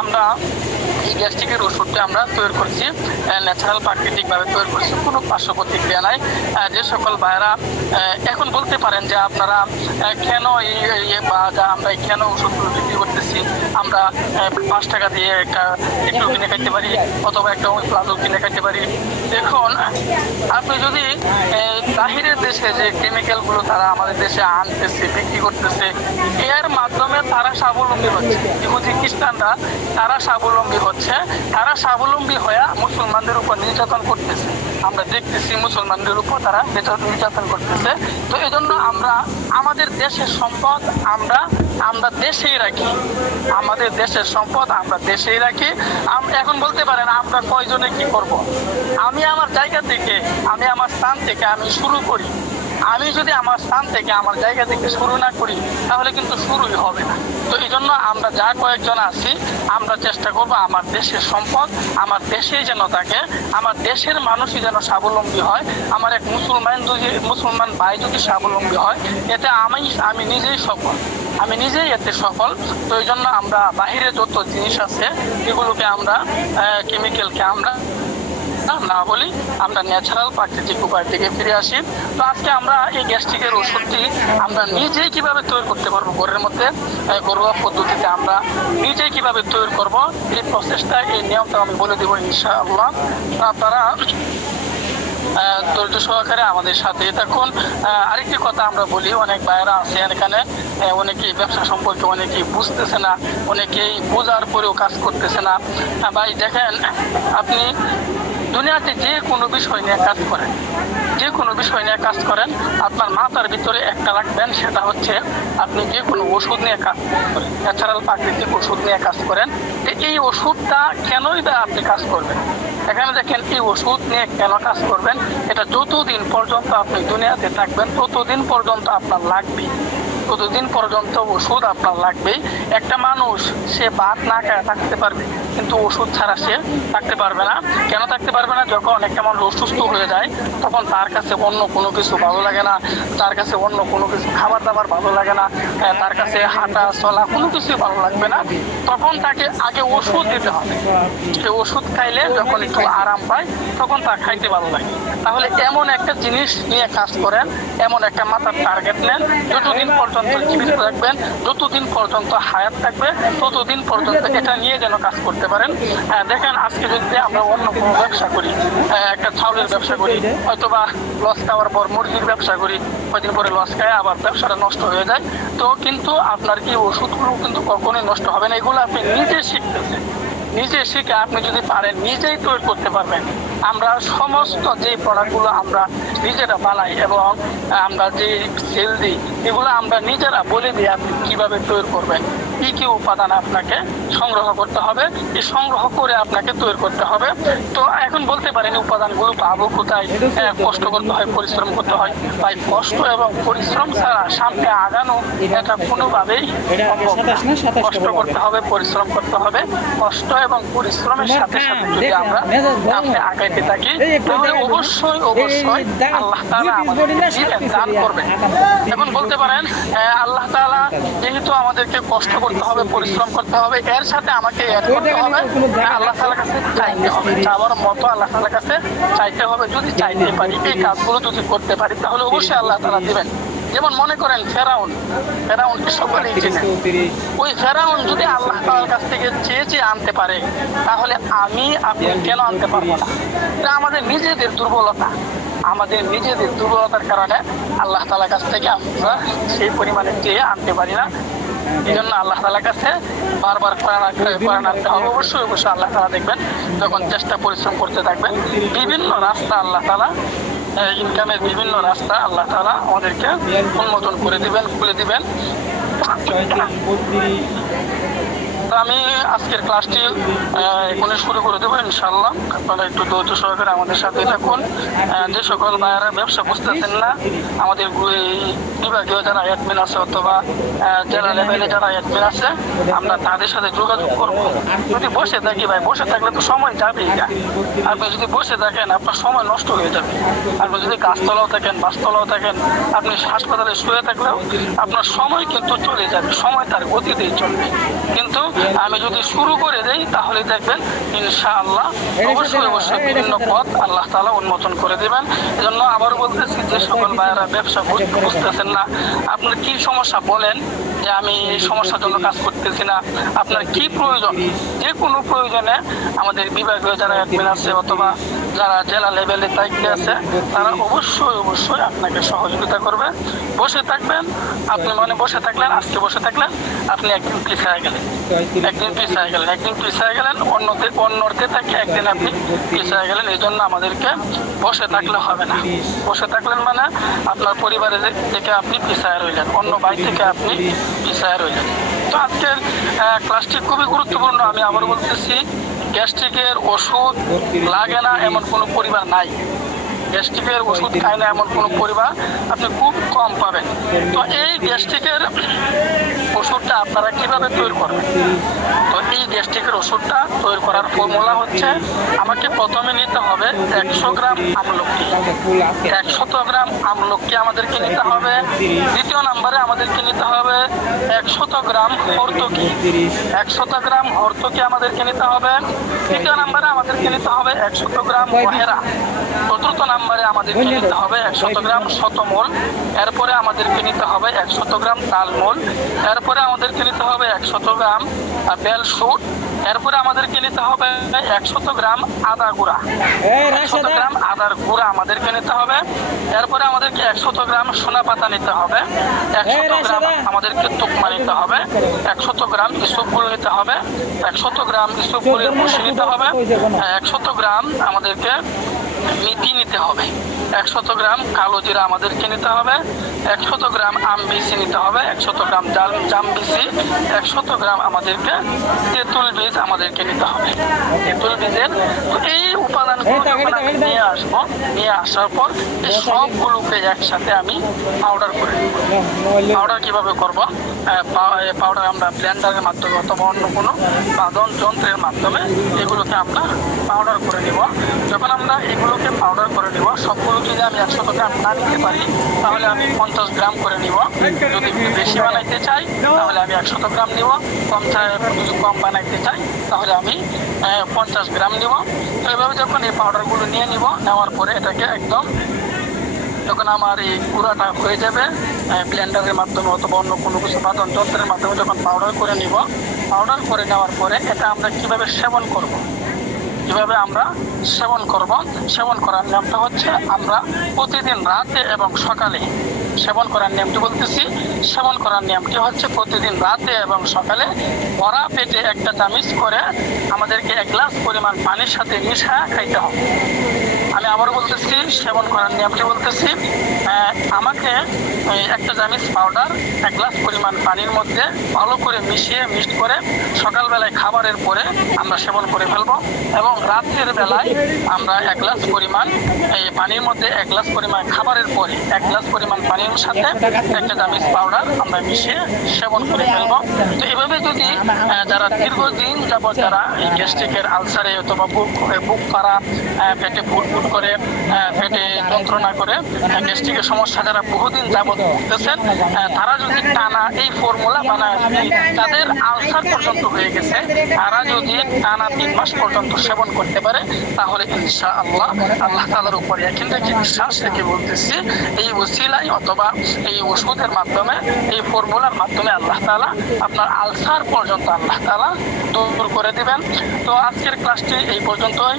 আমরা এই গ্যাস্ট্রিকের ওষুধটা আমরা তৈরি করছি ন্যাচারাল প্রাকৃতিকভাবে তৈরি করছি, কোনো পার্শ্ব প্রতিক্রিয়া নাই। যে সকল ভাইরা এখন বলতে পারেন যে আপনারা কেন আমরা কেন ওষুধগুলো বিক্রি করতেছি, আমরা 5 টাকা দিয়ে একটা একটু কিনে খাইতে পারি অথবা একটা প্লাজো কিনে খাইতে পারি। দেখুন, আপনি যদি বাহিরের দেশে যে কেমিক্যালগুলো তারা আমাদের দেশে আনতেছে বিক্রি করতেছে, এর মাধ্যমে তারা স্বাবলম্বী হচ্ছে। ইহুদি খ্রিস্টানরা তারা স্বাবলম্বী হচ্ছে, তারা স্বাবলম্বী হয়ে মুসলমানদের উপর নির্যাতন করতেছে। আমরা দেখতেছি মুসলমানদের উপর তারা নির্যাতন করতেছে। তো এই জন্য আমরা আমাদের দেশের সম্পদ আমরা দেশেই রাখি, আমাদের দেশের সম্পদ আমরা দেশেই রাখি। এখন বলতে পারেন আমরা কয়জনে কি করব? আমি আমার জায়গা থেকে, আমি আমার স্থান থেকে আমি শুরু করি। আমি যদি আমার স্থান থেকে আমার জায়গা থেকে শুরু না করি তাহলে কিন্তু শুরুই হবে না। তো এই জন্য আমরা যা কয়েকজন আছি আমরা চেষ্টা করব আমার দেশের সম্পদ আমার দেশেই যেন থাকে, আমার দেশের মানুষই যেন স্বাবলম্বী হয়। আমার এক মুসলমান ভাই যদি স্বাবলম্বী হয়, এতে আমি নিজেই সফল, আমি নিজেই এতে সফল। তো এই জন্য আমরা বাহিরে যত জিনিস আছে এগুলোকে আমরা কেমিক্যালকে আমরা না বলি, আমরা ন্যাচারাল প্রাকৃতিক উপায় থেকে ফিরে আসি। তো আজকে আমরা এই গ্যাস্ট্রিকের ওষুধটি আমরা নিজেই কিভাবে তৈরি করতে পারবো, ঘরের মধ্যে ঘরোয়া পদ্ধতিতে আমরা নিজেই কিভাবে তৈরি করব, এই প্রসেসটা এই নিয়মটা আমি বলে দেবো ইনশাআল্লাহ। আপনারা ধৈর্য সহকারে আমাদের সাথে থাকুন। আরেকটি কথা আমরা বলি, অনেক ভাইয়েরা আছে এখানে, অনেকেই ব্যবসা সম্পর্কে অনেকেই বুঝতেছে না, অনেকেই বোঝার পরেও কাজ করতেছে না। ভাই দেখেন, আপনি দুনিয়াতে যে কোনো বিষয় নিয়ে কাজ করেন, যে কোনো বিষয় নিয়ে কাজ করেন, আপনার মাথার ভিতরে একটা রাখবেন, সেটা হচ্ছে আপনি যে কোনো ওষুধ নিয়ে কাজ করেন, ন্যাচারাল প্রাকৃতিক ওষুধ নিয়ে কাজ করেন, যে এই ওষুধটা কেনই বা আপনি কাজ করবেন। এখানে দেখেন, এই ওষুধ নিয়ে কেন কাজ করবেন, এটা যতদিন পর্যন্ত আপনি দুনিয়াতে থাকবেন ততদিন পর্যন্ত আপনার লাগবে, ততদিন পর্যন্ত ওষুধ আপনার লাগবেই। একটা মানুষ সে ভাত না খেয়ে থাকতে পারবে, কিন্তু ওষুধ ছাড়া সে থাকতে পারবে না। কেন থাকতে পারবে না? যখন একটা মানুষ অসুস্থ হয়ে যায় তখন তার কাছে অন্য কোনো কিছু ভালো লাগে না, তার কাছে অন্য কোনো কিছু খাবার দাবার ভালো লাগে না, তার কাছে হাঁটা চলা কোনো কিছুই ভালো লাগবে না। তখন তাকে আগে ওষুধ দিতে হবে। সে ওষুধ খাইলে যখন একটু আরাম পায় তখন তার খাইতে ভালো লাগে। তাহলে এমন একটা জিনিস নিয়ে কাজ করেন, এমন একটা মাথার টার্গেট নেন, যতদিন পর্যন্ত জীবিত থাকবেন, যতদিন পর্যন্ত হায়াত থাকবে ততদিন পর্যন্ত এটা নিয়ে যেন কাজ করতে পারেন। দেখেন, আজকে যদি আমরা অন্য কোনো ব্যবসা করি, একটা চাউলের ব্যবসা করি, হয়তোবা লস খাওয়ার পর মুরগির ব্যবসা করি, কয়েকদিন পরে লস খায় আবার ব্যবসাটা নষ্ট হয়ে যায়। তো কিন্তু আপনার এই ওষুধগুলো কিন্তু কখনোই নষ্ট হবে না। এগুলো আপনি নিজে শিখতেছেন, নিজে শিখে আপনি যদি পারেন নিজেই তৈরি করতে পারবেন। আমরা সমস্ত যে প্রোডাক্টগুলো আমরা নিজেরা বানাই এবং আমরা যে সেল দিই, এগুলো আমরা নিজেরা বলে দিই আপনি কিভাবে তৈরি করবেন, কি কি উপাদান আপনাকে সংগ্রহ করতে হবে, এই সংগ্রহ করে আপনাকে তৈরি করতে হবে। তো এখন বলতে পারেন উপাদানগুলো পাবো কোথায়? কষ্ট করতে হয়, পরিশ্রম করতে হয়। তাই কষ্ট এবং পরিশ্রম ছাড়া সামনে আগানো এটা কোনোভাবেই সম্ভব না। কষ্ট করতে হবে, পরিশ্রম করতে হবে। কষ্ট এবং পরিশ্রমের সাথে সাথে যদি আমরা সামনে আগাইতে থাকি তাহলে অবশ্যই আল্লাহ তাআলা আমাদেরকে দান করবেন। এখন বলতে পারেন আল্লাহ তাআলা যেহেতু আমাদেরকে কষ্ট করতে হবে, পরিশ্রম করতে হবে, এর সাথে আমাকে অ্যাড করতে হবে, আল্লাহ তাআলার কাছে চাইতে হবে, চাওয়ার মতো আল্লাহ তাআলার কাছে চাইতে হবে। যদি চাইতে পারি, এই কাজগুলো যদি করতে পারি তাহলে অবশ্যই আল্লাহ তাআলা দিবেন। যেমন মনে করেন ফেরাউনকে সকলেই চিনেন। ওই ফেরাউন যদি আল্লাহ তাআলার কাছ থেকে চেয়ে আনতে পারে তাহলে আপনি কেন আনতে পারবো না? এটা আমাদের নিজেদের দুর্বলতা, আমাদের নিজেদের দুর্বলতার কারণে আল্লাহ তাআলার কাছ থেকে আমরা সেই পরিমাণে চেয়ে আনতে পারি না। এই জন্য আল্লাহ তাআলার কাছে বারবার কোরআন আনতে হবে। অবশ্যই আল্লাহ তাআলা দেখবেন, যখন চেষ্টা পরিশ্রম করতে থাকবেন, বিভিন্ন রাস্তা আল্লাহ তাআলা, ইনকামের বিভিন্ন রাস্তা আল্লাহ তাআলা আমাদেরকে উন্মোচন করে দিবেন, খুলে দিবেন। তো আমি আজকের ক্লাসটি এখানে শুরু করে দেবো ইনশাআল্লাহ। আপনারা একটু ধৈর্য সহকারে আমাদের সাথে থাকুন। যে সকল ভাইয়ারা ব্যবসা বুঝতেছেন না, আমাদের বিভাগীয় যারা অ্যাডমিন আছে অথবা জেলা লেভেলে যারা অ্যাডমিন আছে, আমরা তাদের সাথে যোগাযোগ করবো। যদি বসে থাকি ভাই, বসে থাকলে তো সময় যাবেই। আপনি যদি বসে থাকেন আপনার সময় নষ্ট হয়ে যাবে। আপনি যদি গাছতলাও থাকেন, বাসতলাও থাকেন, আপনি হাসপাতালে শুয়ে থাকলেও আপনার সময় কিন্তু চলে যাবে, সময় তার গতিতেই চলবে। কিন্তু আমি যদি শুরু করে দেই তাহলে দেখবেন ইনশাআল্লাহ অবশ্যই বিভিন্ন পথ আল্লাহ তাআলা উন্মোচন করে দিবেন। এজন্য আবার বলতেছি, যে সকল ভাইয়েরা ব্যবসা বুঝতেছেন না, আপনার কি সমস্যা বলেন, যে আমি এই সমস্যার জন্য কাজ করতেছি না, আপনার কি প্রয়োজন, যে কোনো প্রয়োজনে আমাদের বিভাগীয় যারা অ্যাডমিন আছে অথবা যারা জেলা লেভেলে দায়িত্বে আছে তারা অবশ্যই আপনাকে সহযোগিতা করবে। বসে থাকবেন, আপনি মানে বসে থাকলেন, আজকে বসে থাকলেন, আপনি একদিন পিছায় গেলেন, অন্যতে থেকে একদিন আপনি পিছায় গেলেন। এই জন্য আমাদেরকে বসে থাকলে হবে না। বসে থাকলেন মানে আপনার পরিবারের থেকে আপনি পিছায় রইলেন, অন্য ভাই থেকে আপনি পিছায় রইলেন। তো আজকের ক্লাসটি খুবই গুরুত্বপূর্ণ। আমি আবার বলতেছি, গ্যাস্ট্রিকের ওষুধ লাগে না এমন কোনো পরিবার নাই, গ্যাস্ট্রিকের ওষুধ খায় না এমন কোনো পরিবার আপনি খুব কম পাবেন। তো এই গ্যাস্ট্রিকের ওষুধটা আপনারা কিভাবে তৈরি করবেন? তো এই গ্যাস্ট্রিকের ওষুধটা তৈরি করার ফর্মুলা হচ্ছে, আমাকে প্রথমে নিতে হবে 100 গ্রাম আমলকি। 100 গ্রাম আমলকি আমাদেরকে নিতে হবে। দ্বিতীয় নম্বরে আমাদেরকে নিতে হবে 100 গ্রাম হরতকি। 100 গ্রাম হরতকি আমাদেরকে নিতে হবে। তৃতীয় নম্বরে আমাদেরকে নিতে হবে 100 গ্রাম বহেরা। চতুর্থ নম্বরে আমাদেরকে নিতে হবে 100 গ্রাম শতমূল। এরপরে আমাদেরকে নিতে হবে 100 গ্রাম তালমূল। এরপরে আমাদেরকে নিতে হবে 100 গ্রাম বেলশুট। এরপরে আমাদেরকে নিতে হবে 100 গ্রাম আদা গুঁড়া। 100 গ্রাম আদার গুঁড়া আমাদেরকে নিতে হবে। এরপরে আমাদেরকে 100 গ্রাম সোনা পাতা নিতে হবে। 100 গ্রাম আমাদেরকে তুকমা নিতে হবে। 100 গ্রাম ইসবগুল নিতে হবে। 100 গ্রাম ইসবগুলের ভুসি নিতে হবে। 100 গ্রাম আমাদেরকে মেথি নিতে হবে। 100 গ্রাম কালো জিরা আমাদেরকে নিতে হবে। 100 গ্রাম আমবিসি নিতে হবে। 100 গ্রাম জামবিসি। 100 গ্রাম আমাদেরকে তেঁতুল বীজ আমাদেরকে নিতে হবে। তেঁতুল বীজের এই উপাদানগুলো যখন আমি নিয়ে আসবো, নিয়ে আসার পর এই সবগুলোকে একসাথে আমি পাউডার করে নেব। পাউডার কিভাবে করব? পাউডার আমরা ব্লেন্ডারের মাধ্যমে অথবা অন্য কোনো বাদন যন্ত্রের মাধ্যমে এগুলোকে আমরা পাউডার করে নিব। যখন আমরা এগুলোকে পাউডার করে নিব, সবগুলো যদি আমি 100 গ্রাম না নিতে পারি তাহলে আমি 50 গ্রাম করে নিব। যদি বেশি বানাইতে চাই তাহলে আমি 100 গ্রাম নিব। যদি কম বানাইতে চাই তাহলে আমি 50 গ্রাম নিব। তো এভাবে যখন এই পাউডারগুলো নিয়ে নিব, নেওয়ার পরে এটাকে একদম, যখন আমার এই গুঁড়াটা হয়ে যাবে ব্লেন্ডারের মাধ্যমে অথবা অন্য কোনো কিছু বাদন যন্ত্রের মাধ্যমে যখন পাউডার করে নিব, পাউডার করে নেওয়ার পরে এটা আমরা কিভাবে সেবন করব, কিভাবে আমরা সেবন করব? সেবন করার নিয়মটা হচ্ছে, আমরা প্রতিদিন রাতে এবং সকালে সেবন করার নিয়মটি বলতেছি। সেবন করার নিয়মটি হচ্ছে, প্রতিদিন রাতে এবং সকালে ভরা পেটে 1 চামচ করে আমাদেরকে 1 গ্লাস পরিমাণ পানির সাথে মিশিয়ে খাইতে হবে। আমি আবার বলতেছি, সেবন করার নিয়মটি বলতেছি, আমাকে 1 চামচ পাউডার 1 গ্লাস পরিমাণ পানির মধ্যে ভালো করে মিক্সড করে সকালবেলায় খাবারের পরে আমরা সেবন করে ফেলবো। এবং রাতের বেলায় আমরা 1 গ্লাস পরিমাণ এই পানির মধ্যে 1 গ্লাস পরিমাণ খাবারের পরে 1 গ্লাস পরিমাণ পানির সাথে 1 চামচ পাউডার আমরা মিশিয়ে সেবন করে ফেলবো। তো এভাবে যদি যারা দীর্ঘদিন যাবত যারা এই গ্যাস্ট্রিকের আলসারে অথবা বুক করা, পেটে ফুটফুট করে, পেটে যন্ত্রণা করে, গ্যাস্ট্রিকের সমস্যা যারা বহুদিন যাবত ভুগতেছেন, তারা যদি টানা এই ফর্মুলা বানায়, তাদের আলসার পর্যন্ত হয়ে গেছে, তারা যদি টানা 3 মাস পর্যন্ত সেবন করতে পারে তাহলে ইনশাআল্লাহ আল্লাহ তাআলার উপরে একদিন থেকে বিশ্বাস রেখে বলতেছি, এই ওসিলায় অথবা এই ওষুধের মাধ্যমে, এই ফর্মুলার মাধ্যমে আল্লাহ তাআলা আপনার আলসার পর্যন্ত আল্লাহ তাআলা দূর করে দিবেন। তো আজকের ক্লাসটি এই পর্যন্তই।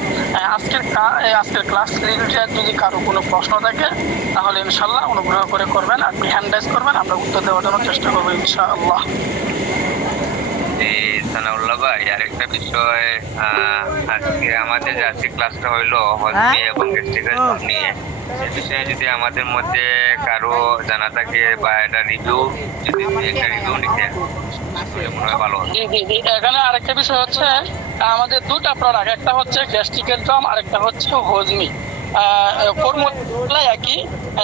আজকের ক্লাস রিলেটেড যদি কারো কোনো প্রশ্ন থাকে তাহলে ইনশাআল্লাহ অনুগ্রহ করে করবেন, আপনি হ্যান্ড রাইজ করবেন, আমরা উত্তর দেওয়ার জন্য চেষ্টা করবো ইনশাআল্লাহ। সানাউল্লাহ ভাই, আরেকটা বিষয়, আজকে আমাদের যে ক্লাসটা হইলো হজমি এবং গ্যাস্ট্রিকের নিয়ে, এই বিষয়ে যদি আমাদের মধ্যে কারো জানা থাকে বা এটা রিভিউ, যদি একটা রিভিউ নিতে মনে হয় ভালো। এখানে আরেকটা বিষয় হচ্ছে, আমাদের 2টা প্রোডাক্ট, একটা হচ্ছে গ্যাস্ট্রিকের জম, আরেকটা হচ্ছে হজমি। ফর্মুলা একই,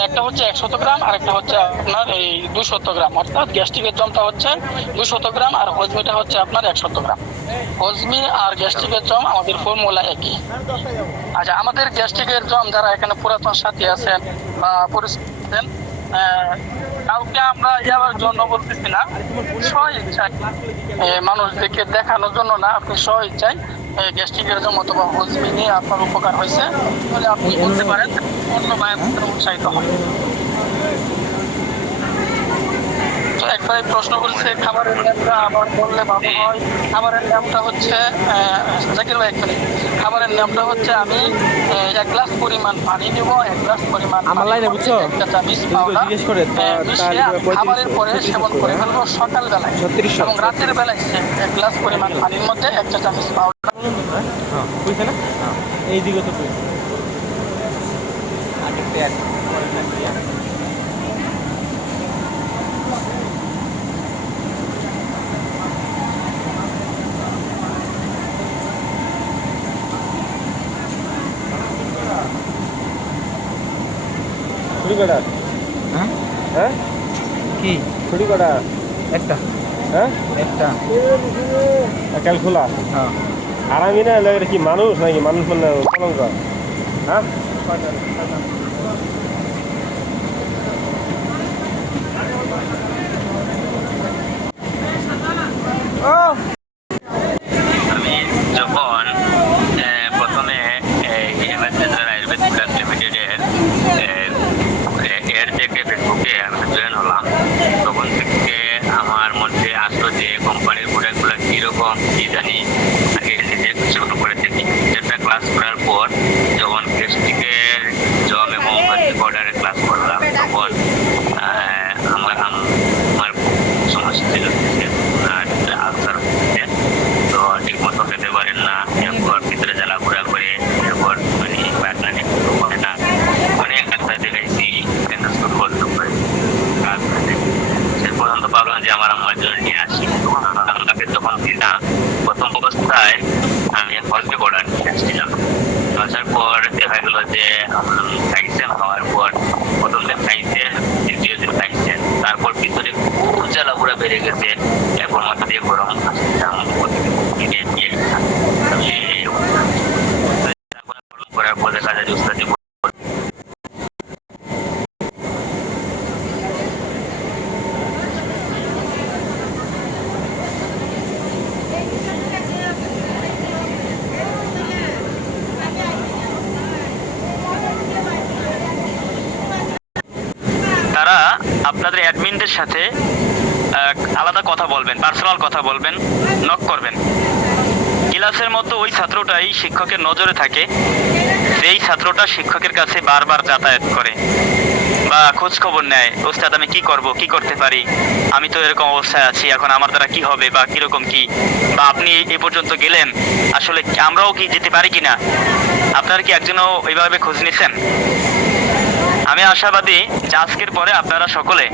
একটা হচ্ছে 100 গ্রাম আর একটা হচ্ছে আপনার এই 200 গ্রাম। অর্থাৎ গ্যাস্ট্রিকের জমটা হচ্ছে 200 গ্রাম আর হজমিটা হচ্ছে আপনার 100 গ্রাম। হজমি আর গ্যাস্ট্রিকের জম আমাদের ফর্মুলা একই। আচ্ছা, আমাদের গ্যাস্ট্রিকের জম যারা এখানে পুরাতন সাথী আছেন বা পরিচিত, কাউকে আমরা যাওয়ার জন্য বলতেছি না, স্ব ইচ্ছায় মানুষদেরকে দেখানোর জন্য না, আপনি স্ব ইচ্ছায় গ্যাস্ট্রিকের জন্য অথবা হজমি নিয়ে আপনার উপকার হয়েছে তাহলে আপনি বলতে পারেন, অন্য মায়ের উৎসাহিত হয়। একবার প্রশ্ন করছে খাবারের নামটা আবার বললে ভালো হয়। খাবারের নামটা হচ্ছে জাকির ভাই, একবারে খাবারের নামটা হচ্ছে আমি 1 গ্লাস পরিমাণ পানি নিব, 1 গ্লাস পরিমাণ একটা চামচ পাউডার মিশিয়ে খাবারের পরে সেবন করে ফেলবো সকালবেলায়, এবং রাতের বেলায় 1 গ্লাস পরিমাণ পানির মধ্যে 1 চা চামচ পাউডার। এইদিকে তো ছুরি কটা? হ্যাঁ কি ছুরি কটা? একটা। হ্যাঁ একটা কাল খোলা। হ্যাঁ আর আমি না এটা কি মানুষ নাকি? মানুষ মানে কলঙ্ক? হ্যাঁ আমি যখন প্রথমে আয়ুর্বেদ প্লাস লিমিটেডের এর থেকে ফেসবুকে আমি জয়েন হলাম, তখন থেকে আমার মধ্যে আসলো যে কোম্পানির প্রোডাক্টগুলো কীরকম কি জানি আগে নিজে ছোট করে দেখি। একটা ক্লাস করার পর যখন গ্যাস্ট্রিকের জব এবং অর্ডারের ক্লাস করলাম, তখন আমার সমস্যা ছিল আলসার হচ্ছে, তো ঠিক মতো খেতে পারেন না, এরপর ভিতরে জ্বালা ঘোরা করে, এরপর মানে পায়খানা ঠিক মতো করে না, অনেক ডাক্তার দেখাইছি, শুরু করতে পারে কাজ করে। সে পর্যন্ত ভাবলাম যে আমার আম্মার জন্য নিয়ে আসি। আম্মাকে যখন দিলাম প্রথম অবস্থায় আমি হলকে অর্ডার নিয়ে আসছিলাম, আসার পর দেখা গেল যে খাইছেন, খাওয়ার পর প্রথম দিন খাইছেন, দ্বিতীয় দিন খাইছেন, তারপর ভিতরে খুব জ্বালা ঘোরা বেড়ে গেছে, এরপর মাথা দিয়ে গরম করার পর দেখা যায় উস্তাদি তারা আপনাদের অ্যাডমিনদের সাথে আলাদা কথা বলবেন, পার্সোনাল কথা বলবেন, নক করবেন। ক্লাসের মতো ওই ছাত্রটাই শিক্ষকের নজরে থাকে, যেই ছাত্রটা শিক্ষকের কাছে বারবার যাতায়াত করে বা খোঁজ খবর নেয়, ওস্তাদ আমি কি করব, কি করতে পারি, আমি তো এরকম অবস্থায় আছি, এখন আমার দ্বারা কি হবে বা কিরকম কি, বা আপনি এ পর্যন্ত গেলেন, আসলে আমরাও কি যেতে পারি কিনা, আপনারা কি একজনও ওইভাবে খোঁজ নিছেন? আমি আশাবাদী যে আজকের পরে আপনারা সকলে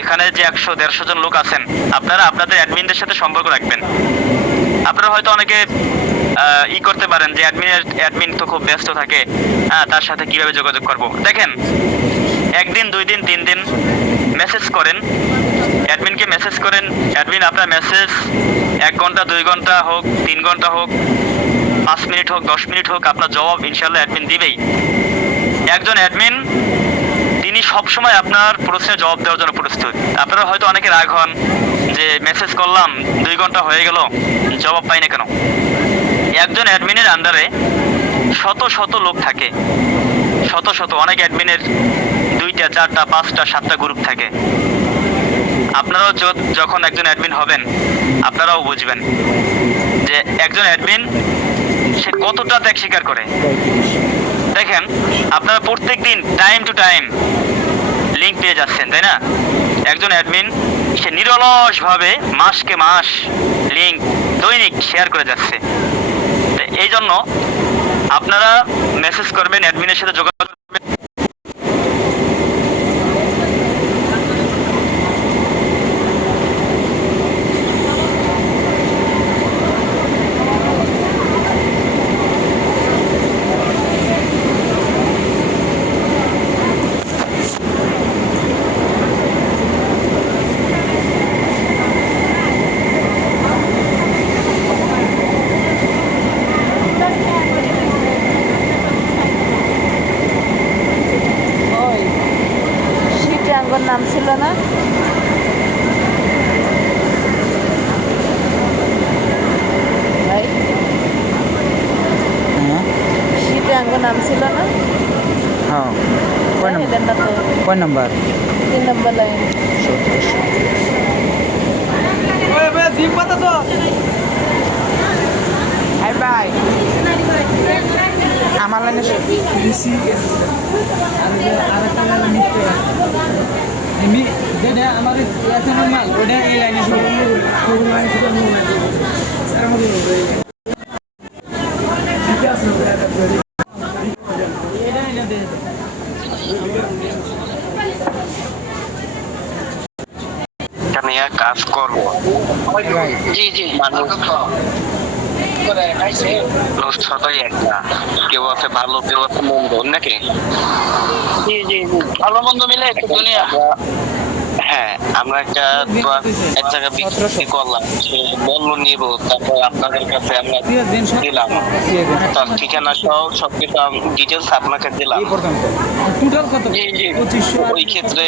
এখানে যে 100-150 জন লোক আছেন, আপনারা আপনাদের অ্যাডমিনদের সাথে সম্পর্ক রাখবেন। আপনারা হয়তো অনেকে করতে পারেন যে অ্যাডমিন তো খুব ব্যস্ত থাকে, তার সাথে কিভাবে যোগাযোগ করব। দেখেন, 1 দিন 2 দিন 3 দিন মেসেজ করেন, অ্যাডমিনকে মেসেজ করেন, অ্যাডমিন আপনার মেসেজ 1 ঘন্টা 2 ঘন্টা হোক, 3 ঘন্টা হোক, 5 মিনিট হোক, 10 মিনিট হোক, আপনার জবাব ইনশাল্লাহ অ্যাডমিন দিবেই। একজন অ্যাডমিন তিনি সবসময় আপনার প্রশ্নের জবাব দেওয়ার জন্য প্রস্তুত। আপনারা হয়তো অনেকে রাগ হন যে মেসেজ করলাম 2 ঘন্টা হয়ে গেল, জবাব পাই না কেন। একজন অ্যাডমিনের আন্ডারে শত শত লোক থাকে, শত শত, অনেক অ্যাডমিনের 2টা 4টা 5টা 7টা গ্রুপ থাকে। আপনারাও যখন একজন অ্যাডমিন হবেন, আপনারাও বুঝবেন যে একজন অ্যাডমিন সে কতটা ত্যাগ স্বীকার করে। দেখেন, আপনারা প্রত্যেকদিন টাইম টু টাইম লিঙ্ক পেয়ে যাচ্ছেন, তাই না? একজন অ্যাডমিন সে নিরলসভাবে মাসকে মাস লিঙ্ক দৈনিক শেয়ার করে যাচ্ছে। এই জন্য আপনারা মেসেজ করবেন, অ্যাডমিনের সাথে যোগাযোগ করবেন। নাম ছিল না? হ্যাঁ কয় নম্বর এদের না তো কয় number 3 number line. High by আমার লাইনে আমার মাল ওটা এই লাইনে এখানে কাজ করবো জি জি মানুষ সবাই একটা, কেউ আছে ভালো কেউ আছে মন্দ নাকি? জি জি জি, ভালো মন্দ মিলে একটা দুনিয়া। হ্যাঁ, আমরা একটা এক জায়গায় বিক্রি করলাম, সে বললো নিবো, তারপর আপনাদের কাছে আমরা দিলাম তার ঠিকানা সহ সবকিছু ডিটেলস আপনাকে দিলাম। জি জি ওই ক্ষেত্রে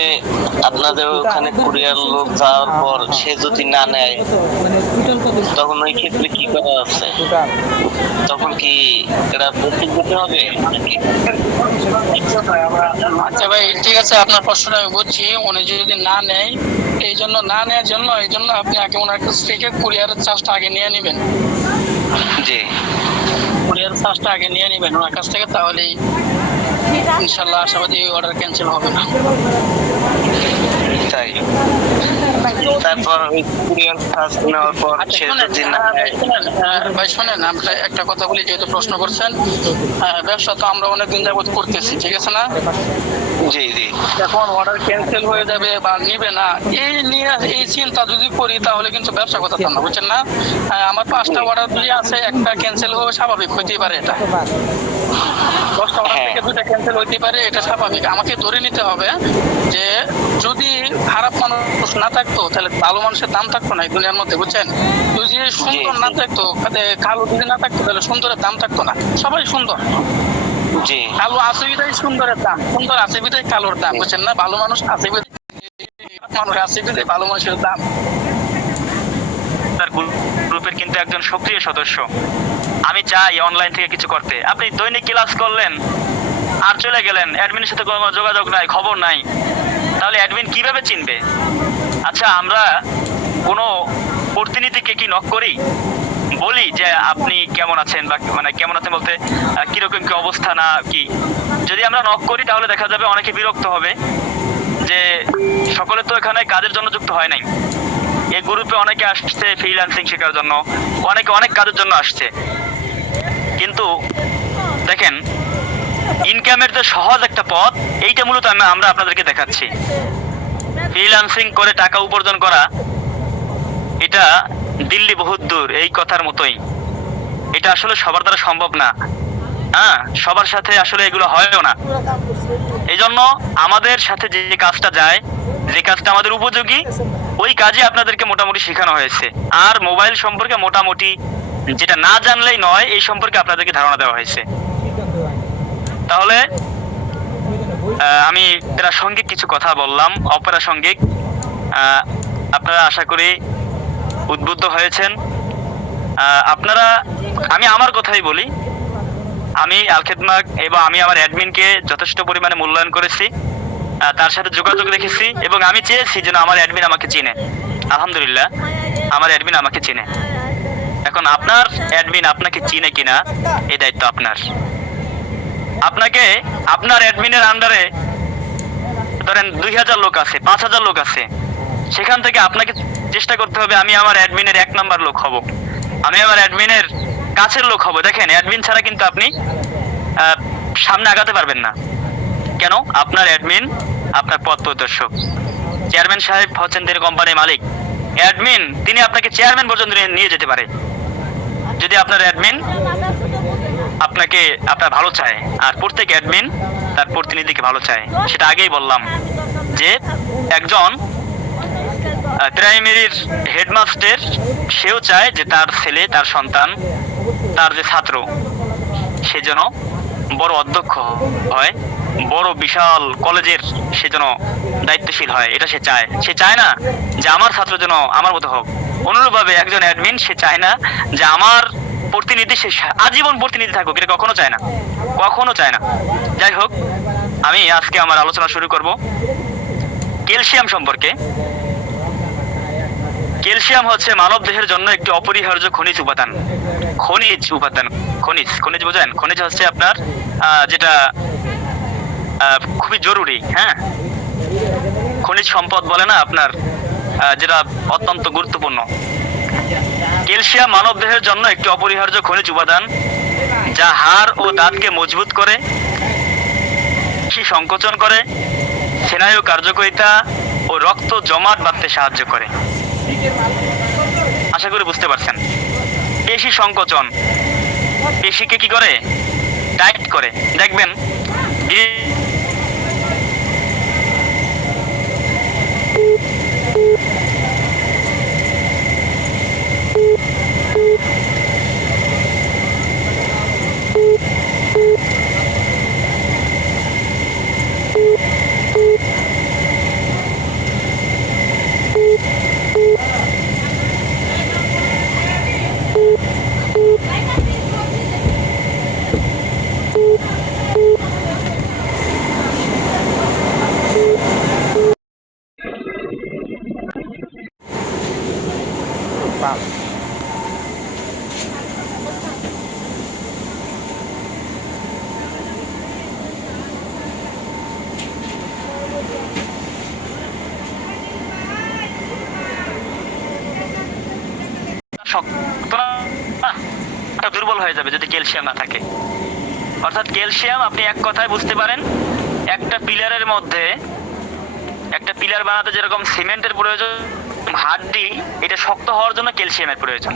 আপনাদের ওখানে কুরিয়ার লোক যাওয়ার পর সে যদি না নেয় তখন ওই ক্ষেত্রে কি করা আছে? তখন কি এটা প্রস্তুত দিতে হবে নাকি? আচ্ছা ভাই, ঠিক আছে, আপনার প্রশ্নটা আমি বুঝছি। উনি যদি না নেয়, এই জন্য আপনি আগে ওনার কাছ থেকে কুরিয়ারের চার্জটা আগে নিয়ে নেবেন। জি কুরিয়ার চার্জটা আগে নিয়ে নেবেন ওনার কাছ থেকে, তাহলেই ইনশাল্লাহ আশাবাদী অর্ডার ক্যান্সেল হবে না। তাই তারপর ওই কুরিয়ার চার্জ নেওয়ার পর সে যদি না নেয়, ভাই শোনেন, আমরা একটা কথা বলি, যেহেতু প্রশ্ন করছেন, ব্যবসা তো আমরা অনেকদিন যাবত করতেছি, ঠিক আছে না? জি জি এখন অর্ডার ক্যান্সেল হয়ে যাবে বা নিবে না, এই চিন্তা যদি করি তাহলে কিন্তু ব্যবসা কথা না, বুঝছেন না? আমার 5টা অর্ডার যদি আছে, একটা ক্যান্সেল হবে, স্বাভাবিক হইতেই পারে এটা। 10টা অর্ডার থেকে 2টা ক্যান্সেল হইতে পারে, এটা স্বাভাবিক। আমাকে ধরে নিতে হবে যে যদি খারাপ মানুষ না থাকতো তাহলে ভালো মানুষের দাম থাকতো না এই দুনিয়ার মধ্যে, বুঝছেন? যদি সুন্দর না থাকতো, কালো যদি না থাকতো তাহলে সুন্দরের দাম থাকতো না। সবাই সুন্দর, জি কালো আছে বিধায় সুন্দরের দাম, সুন্দর আছে বিধায় কালোর দাম, বুঝছেন না? ভালো মানুষ আছে বিধায় মানুষ আছে বিধায় ভালো মানুষের দাম। তার গ্রুপের কিন্তু একজন সক্রিয় সদস্য। আমি চাই অনলাইন থেকে কিছু করতে। আপনি দৈনিক ক্লাস করলেন আর চলে গেলেন, অ্যাডমিনের সাথে কোনো যোগাযোগ নাই, খবর নাই, তাহলে অ্যাডমিন কিভাবে চিনবে? আচ্ছা, আমরা কোনো প্রতিনিধিকে কি নক করি, বলি যে আপনি কেমন আছেন, বা মানে কেমন আছেন বলতে কিরকম কি অবস্থা না কি? যদি আমরা নক করি তাহলে দেখা যাবে অনেকে বিরক্ত হবে যে সকলে তো এখানে কাজের জন্য যুক্ত হয় নাই। এই গ্রুপে অনেকে আসছে ফ্রিল্যান্সিং শেখার জন্য, অনেকে অনেক কাজের জন্য আসছে, কিন্তু দেখেন ইনকামের যে সহজ একটা পথ, এইটা মূলত আমরা আপনাদেরকে দেখাচ্ছি। ফ্রিল্যান্সিং করে টাকা উপার্জন করা, এটা দিল্লি বহুত দূর, এই কথার মতোই। এটা আসলে সবার দ্বারা সম্ভব না, হ্যাঁ, সবার সাথে আসলে এগুলো হয়ও না। এই জন্য আমাদের সাথে যে কাজটা যায়, যে কাজটা আমাদের উপযোগী, ওই কাজে আপনাদেরকে মোটামুটি শেখানো হয়েছে। আর মোবাইল সম্পর্কে মোটামুটি যেটা না জানলেই নয়, এই সম্পর্কে আপনাদেরকে ধারণা দেওয়া হয়েছে। তাহলে আমি প্রাসঙ্গিক কিছু কথা বললাম, অপ্রাসঙ্গিক। আপনারা আশা করি উদ্বুদ্ধ হয়েছেন। আপনারা, আমি আমার কথাই বলি, আমি আল খেদমাত এবং আমি আমার অ্যাডমিনকে যথেষ্ট পরিমাণে মূল্যায়ন করেছি, তার সাথে যোগাযোগ রেখেছি, এবং আমি চেয়েছি যেন আমার অ্যাডমিন আমাকে চিনে। আলহামদুলিল্লাহ, আমার অ্যাডমিন আমাকে চিনে। এখন আপনার অ্যাডমিন আপনাকে চিনে কিনা, এই দায়িত্ব আপনার। আপনাকে আপনার অ্যাডমিনের আন্ডারে ধরেন 2000 লোক আছে, 5000 লোক আছে, সেখান থেকে আপনাকে চেষ্টা করতে হবে আমি আমার অ্যাডমিনের 1 নাম্বার লোক হব, আমি আমার অ্যাডমিনের কাছের লোক হব। দেখেন, অ্যাডমিন ছাড়া কিন্তু আপনি সামনে আগাতে পারবেন না। কেন? আপনার অ্যাডমিন আপনার পথ প্রদর্শক। চেয়ারম্যান সাহেব হচ্ছেন তিনি কোম্পানির মালিক, অ্যাডমিন তিনি আপনাকে চেয়ারম্যান পর্যন্ত নিয়ে যেতে পারে, যদি আপনার অ্যাডমিন আপনাকে আপনার ভালো চায়। আর প্রত্যেক অ্যাডমিন তার প্রতিনিধিকে ভালো চায়, সেটা আগেই বললাম যে একজন প্রাইমারির হেডমাস্টার, সেও চায় যে তার ছেলে, তার সন্তান, তার যে ছাত্র, সে যেন বড় অধ্যক্ষ হয়, বড় বিশাল কলেজের সে যেন দায়িত্বশীল হয়, এটা সে চায়। সে চায় না যে আমার ছাত্র যেন আমার মতো হোক। অনুরূপভাবে একজন অ্যাডমিন সে চায় না যে আমার প্রতি প্রতিনিধি সে আজীবন প্রতিনিধি থাকুক, এটা কখনো চায় না, কখনো চায় না। যাই হোক, আমি আজকে আমার আলোচনা শুরু করব ক্যালসিয়াম সম্পর্কে। ক্যালসিয়াম হচ্ছে মানব দেহের জন্য একটি অপরিহার্য খনিজ উপাদান। খনিজ বোঝেন? খনিজ হচ্ছে আপনার যেটা খুবই জরুরি। হ্যাঁ, খনিজ সম্পদ বলে না আপনার, যেটা অত্যন্ত গুরুত্বপূর্ণ। ক্যালসিয়াম মানব দেহের জন্য একটি অপরিহার্য খনিজ উপাদান, যা হাড় ও দাঁতকে মজবুত করে, পেশি সংকোচন করে, স্নায়ু কার্যকারিতা ও রক্ত জমাট বাঁধতে সাহায্য করে। আশা করি বুঝতে পারছেন। পেশি সংকোচন, পেশিকে কি করে? টাইট করে। দেখবেন দুর্বল হয়ে যাবে যদি ক্যালসিয়াম না থাকে। অর্থাৎ ক্যালসিয়াম আপনি এক কথায় বুঝতে পারেন, একটা পিলারের মধ্যে, একটা পিলার বানাতে যেরকম সিমেন্টের প্রয়োজন, হাড্ডি এটা শক্ত হওয়ার জন্য ক্যালসিয়ামের প্রয়োজন।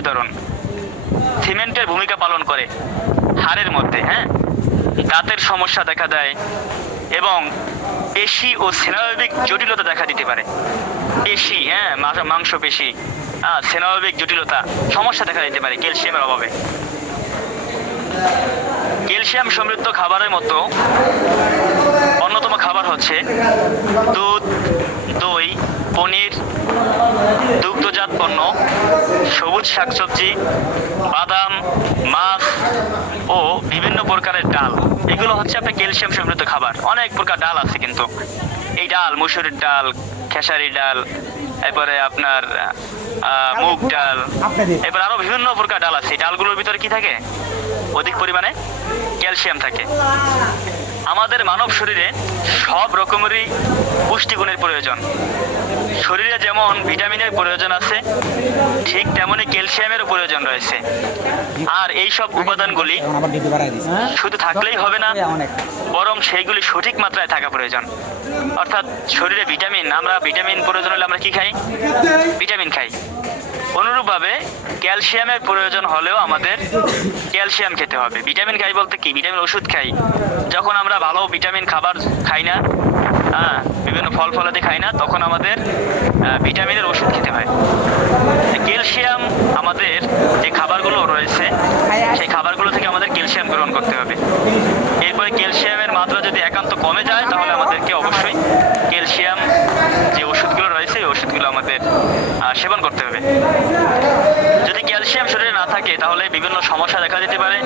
উদাহরণ, সিমেন্টের ভূমিকা পালন করে হাড়ের মধ্যে। হ্যাঁ, দাঁতের সমস্যা দেখা দেয় এবং পেশি ও স্নায়বিক জটিলতা দেখা দিতে পারে। পেশি, হ্যাঁ, মাংস পেশি, স্নায়বিক জটিলতা, সমস্যা দেখা দিতে পারে ক্যালসিয়ামের অভাবে। ক্যালসিয়াম সমৃদ্ধ খাবারের মতো অন্যতম খাবার হচ্ছে দুধ, দই, পনির, দুগ্ধজাত পণ্য, সবুজ শাকসবজি, বাদাম, মাছ ও বিভিন্ন প্রকারের ডাল। এগুলো হচ্ছে আপনার ক্যালসিয়াম সমৃদ্ধ খাবার। অনেক প্রকার ডাল আছে কিন্তু এই ডাল, মসুরের ডাল, খেসারি ডাল, এরপরে আপনার মুগ ডাল, এরপর আরো বিভিন্ন প্রকার ডাল আছে। এই ডালগুলোর ভিতরে কি থাকে? অধিক পরিমাণে ক্যালসিয়াম থাকে। আমাদের মানব শরীরে সব রকমেরই পুষ্টিগুণের প্রয়োজন। শরীরে যেমন ভিটামিনের প্রয়োজন আছে, ঠিক তেমনি ক্যালসিয়ামেরও প্রয়োজন রয়েছে। আর এই সব উপাদানগুলি শুধু থাকলেই হবে না, বরং সেইগুলি সঠিক মাত্রায় থাকা প্রয়োজন। অর্থাৎ শরীরে ভিটামিন, আমরা ভিটামিন প্রয়োজন হলে আমরা কি খাই? ভিটামিন খাই। অনুরূপভাবে ক্যালসিয়ামের প্রয়োজন হলেও আমাদের ক্যালসিয়াম খেতে হবে। ভিটামিন খাই বলতে কি? ভিটামিন ওষুধ খাই। যখন আমরা ভালো ভিটামিন খাবার খাই না, বিভিন্ন ফল ফলাদি খাই না, তখন আমাদের ভিটামিনের ওষুধ খেতে হয়। ক্যালসিয়াম আমাদের যে খাবারগুলো রয়েছে, সেই খাবারগুলো থেকে আমাদের ক্যালসিয়াম গ্রহণ করতে হবে। এরপরে ক্যালসিয়ামের মাত্রা যদি একান্ত কমে যায়, তাহলে আমাদেরকে অবশ্যই ক্যালসিয়াম যে ওষুধগুলো রয়েছে, এই ওষুধগুলো আমাদের সেবন করতে হবে। যদি ক্যালসিয়াম শরীরে না থাকে, তাহলে বিভিন্ন সমস্যা দেখা দিতে পারে।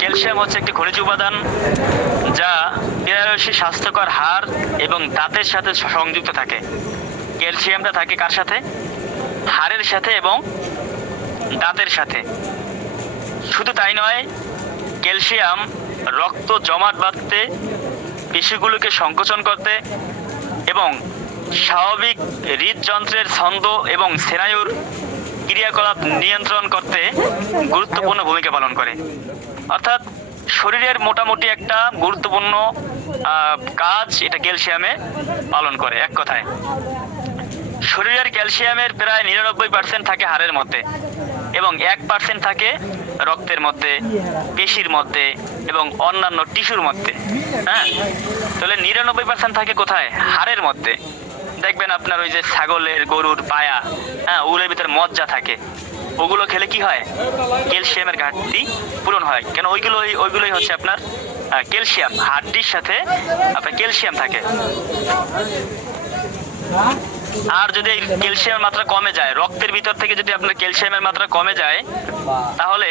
ক্যালসিয়াম হচ্ছে একটি খনিজ উপাদান, যা দীর্ঘায়ুষী স্বাস্থ্যকর হাড় এবং দাঁতের সাথে সংযুক্ত থাকে। ক্যালসিয়ামটা থাকে কার সাথে? হাড়ের সাথে এবং দাঁতের সাথে। শুধু তাই নয়, ক্যালসিয়াম রক্ত জমাট বাঁধতে, পেশিগুলোকে সংকোচন করতে এবং স্বাভাবিক হৃদযন্ত্রের ছন্দ এবং স্নায়ুর ক্রিয়াকলাপ নিয়ন্ত্রণ করতে গুরুত্বপূর্ণ ভূমিকা পালন করে। অর্থাৎ শরীরের মোটামুটি একটা গুরুত্বপূর্ণ কাজ এটা ক্যালসিয়ামে পালন করে। এক কথায় শরীরের ক্যালসিয়ামের প্রায় 99% থাকে হাড়ের মধ্যে এবং 1% থাকে রক্তের মধ্যে, পেশির মধ্যে এবং অন্যান্য টিস্যুর মধ্যে। হ্যাঁ, তাহলে 99% থাকে কোথায়? হাড়ের মধ্যে। দেখবেন আপনার ওই যে ছাগলের, গরুর পায়া, ওগুলোর ভিতরে মজ্জা থাকে, ওগুলো খেলে কি হয়? ক্যালসিয়ামের ঘাটতি পূরণ হয়। কেন? ওইগুলোই হচ্ছে আপনার ক্যালসিয়াম। হাড্ডির সাথে আপনার ক্যালসিয়াম থাকে। আর যদি এই ক্যালসিয়ামের মাত্রা কমে যায়, রক্তের ভিতর থেকে যদি আপনার ক্যালসিয়ামের মাত্রা কমে যায়, তাহলে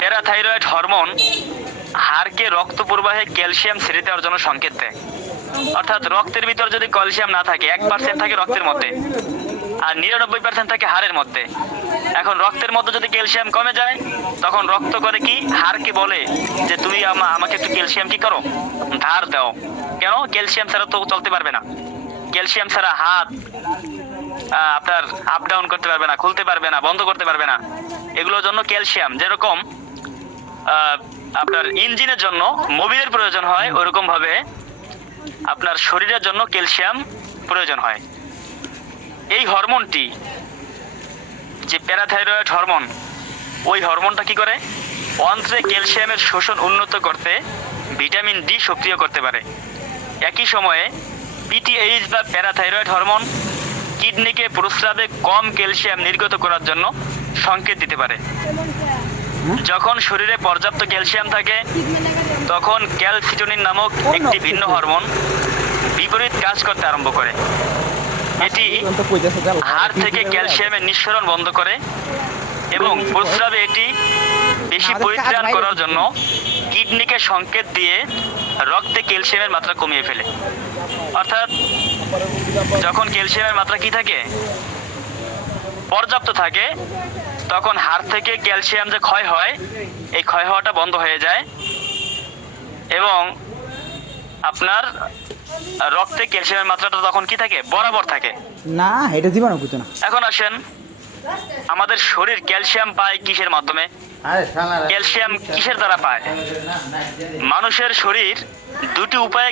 প্যারাথাইরয়েড হরমোন হাড়কে রক্ত প্রবাহে ক্যালসিয়াম ছেড়ে দেওয়ার জন্য সংকেত দেয়। অর্থাৎ রক্তের ভিতর যদি ক্যালসিয়াম না থাকে, 1% থাকে রক্তের মধ্যে আর 99% থাকে হাড়ের মধ্যে। এখন রক্তের মধ্যে যদি ক্যালসিয়াম কমে যায়, তখন রক্ত করে কি, হাড়কে বলে যে তুমি আমাকে একটু ক্যালসিয়াম কি করো, ধার দাও। কেন? ক্যালসিয়াম ছাড়া তো চলতে পারবে না। ক্যালসিয়াম ছাড়া হাত আপনার আপ ডাউন করতে পারবে না, খুলতে পারবে না, বন্ধ করতে পারবে না। এগুলোর জন্য ক্যালসিয়াম যেরকম আপনার ইঞ্জিনের জন্য মোবিলের প্রয়োজন হয়, ওরকম ভাবে আপনার শরীরের জন্য ক্যালসিয়াম প্রয়োজন হয়। এই হরমোনটি যে প্যারাথাইরয়েড হরমোন, ওই হরমোনটা কি করে, অন্ত্রে ক্যালসিয়ামের শোষণ উন্নত করতে ভিটামিন ডি সক্রিয় করতে পারে। একই সময়ে পিটিএইচ বা প্যারাথাইরয়েড হরমোন কিডনিকে প্রস্রাবে কম ক্যালসিয়াম নির্গত করার জন্য সংকেত দিতে পারে। যখন শরীরে পর্যাপ্ত ক্যালসিয়াম থাকে, তখন ক্যালসিটোনিন নামক একটি ভিন্ন হরমোন বিপরীত কাজ করতে আরম্ভ করে। এটি হাড় থেকে ক্যালসিয়ামের নিঃসরণ বন্ধ করে এবং প্রস্রাবে এটি বেশি পরিত্রাণ করার জন্য কিডনিকে সংকেত দিয়ে রক্তে ক্যালসিয়ামের মাত্রা কমিয়ে ফেলে। অর্থাৎ যখন ক্যালসিয়ামের মাত্রা কি থাকে, পর্যাপ্ত থাকে, তখন হাড় থেকে ক্যালসিয়াম যে ক্ষয় হয়, এই ক্ষয় হওয়াটা বন্ধ হয়ে যায় এবং আপনার রক্তে ক্যালসিয়ামের মাত্রাটা তখন কি থাকে, বরাবর থাকে। না এটা জীবন বুঝতো না। এখন আসেন, আমাদের শরীর ক্যালসিয়াম পায় কিসের মাধ্যমে? ক্যালসিয়াম কিসের দ্বারা পায়? মানুষের শরীর দুটি উপায়ে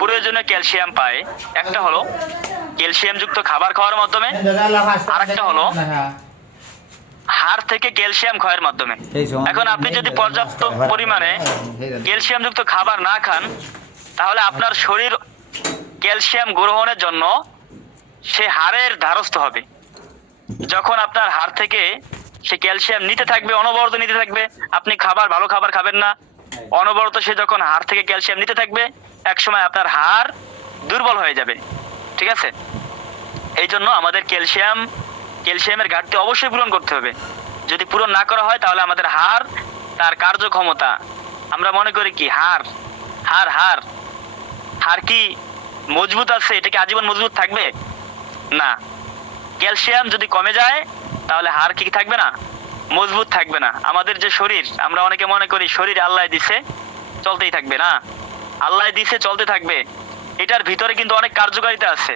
প্রয়োজনীয় ক্যালসিয়াম পায়। একটা হলো ক্যালসিয়ামযুক্ত খাবার খাওয়ার মাধ্যমে, আরেকটা হলো হাড় থেকে ক্যালসিয়াম ক্ষয়ের মাধ্যমে। এখন আপনি যদি পর্যাপ্ত পরিমাণে ক্যালসিয়ামযুক্ত খাবার না খান, তাহলে আপনার শরীর ক্যালসিয়াম গ্রহণের জন্য সে হাড়ের দ্বারস্থ হবে। যখন আপনার হাড় থেকে সে ক্যালসিয়াম নিতে থাকবে, অনবরত নিতে থাকবে, আপনি ভালো খাবার খাবেন না, অনবরত সে যখন হাড় থেকে ক্যালসিয়াম নিতে থাকবে, একসময় আপনার হাড় দুর্বল হয়ে যাবে। ঠিক আছে? এই জন্য আমাদের ক্যালসিয়ামের ঘাটতি অবশ্যই পূরণ করতে হবে। যদি পূরণ না করা হয়, তাহলে আমাদের হাড়, তার কার্যক্ষমতা, আমরা মনে করি কি হাড় কি মজবুত আছে, এটা কি আজীবন মজবুত থাকবে? না। ক্যালসিয়াম যদি কমে যায়, তাহলে হাড় কি থাকবে না, মজবুত থাকবে না। আমাদের যে শরীর, আমরা অনেকে মনে করি শরীর আল্লাহ দিছে, চলতেই থাকবে। না, আল্লাহ দিছে, চলতে থাকবে। এটার ভিতরে কিন্তু অনেক কার্যকারিতা আছে,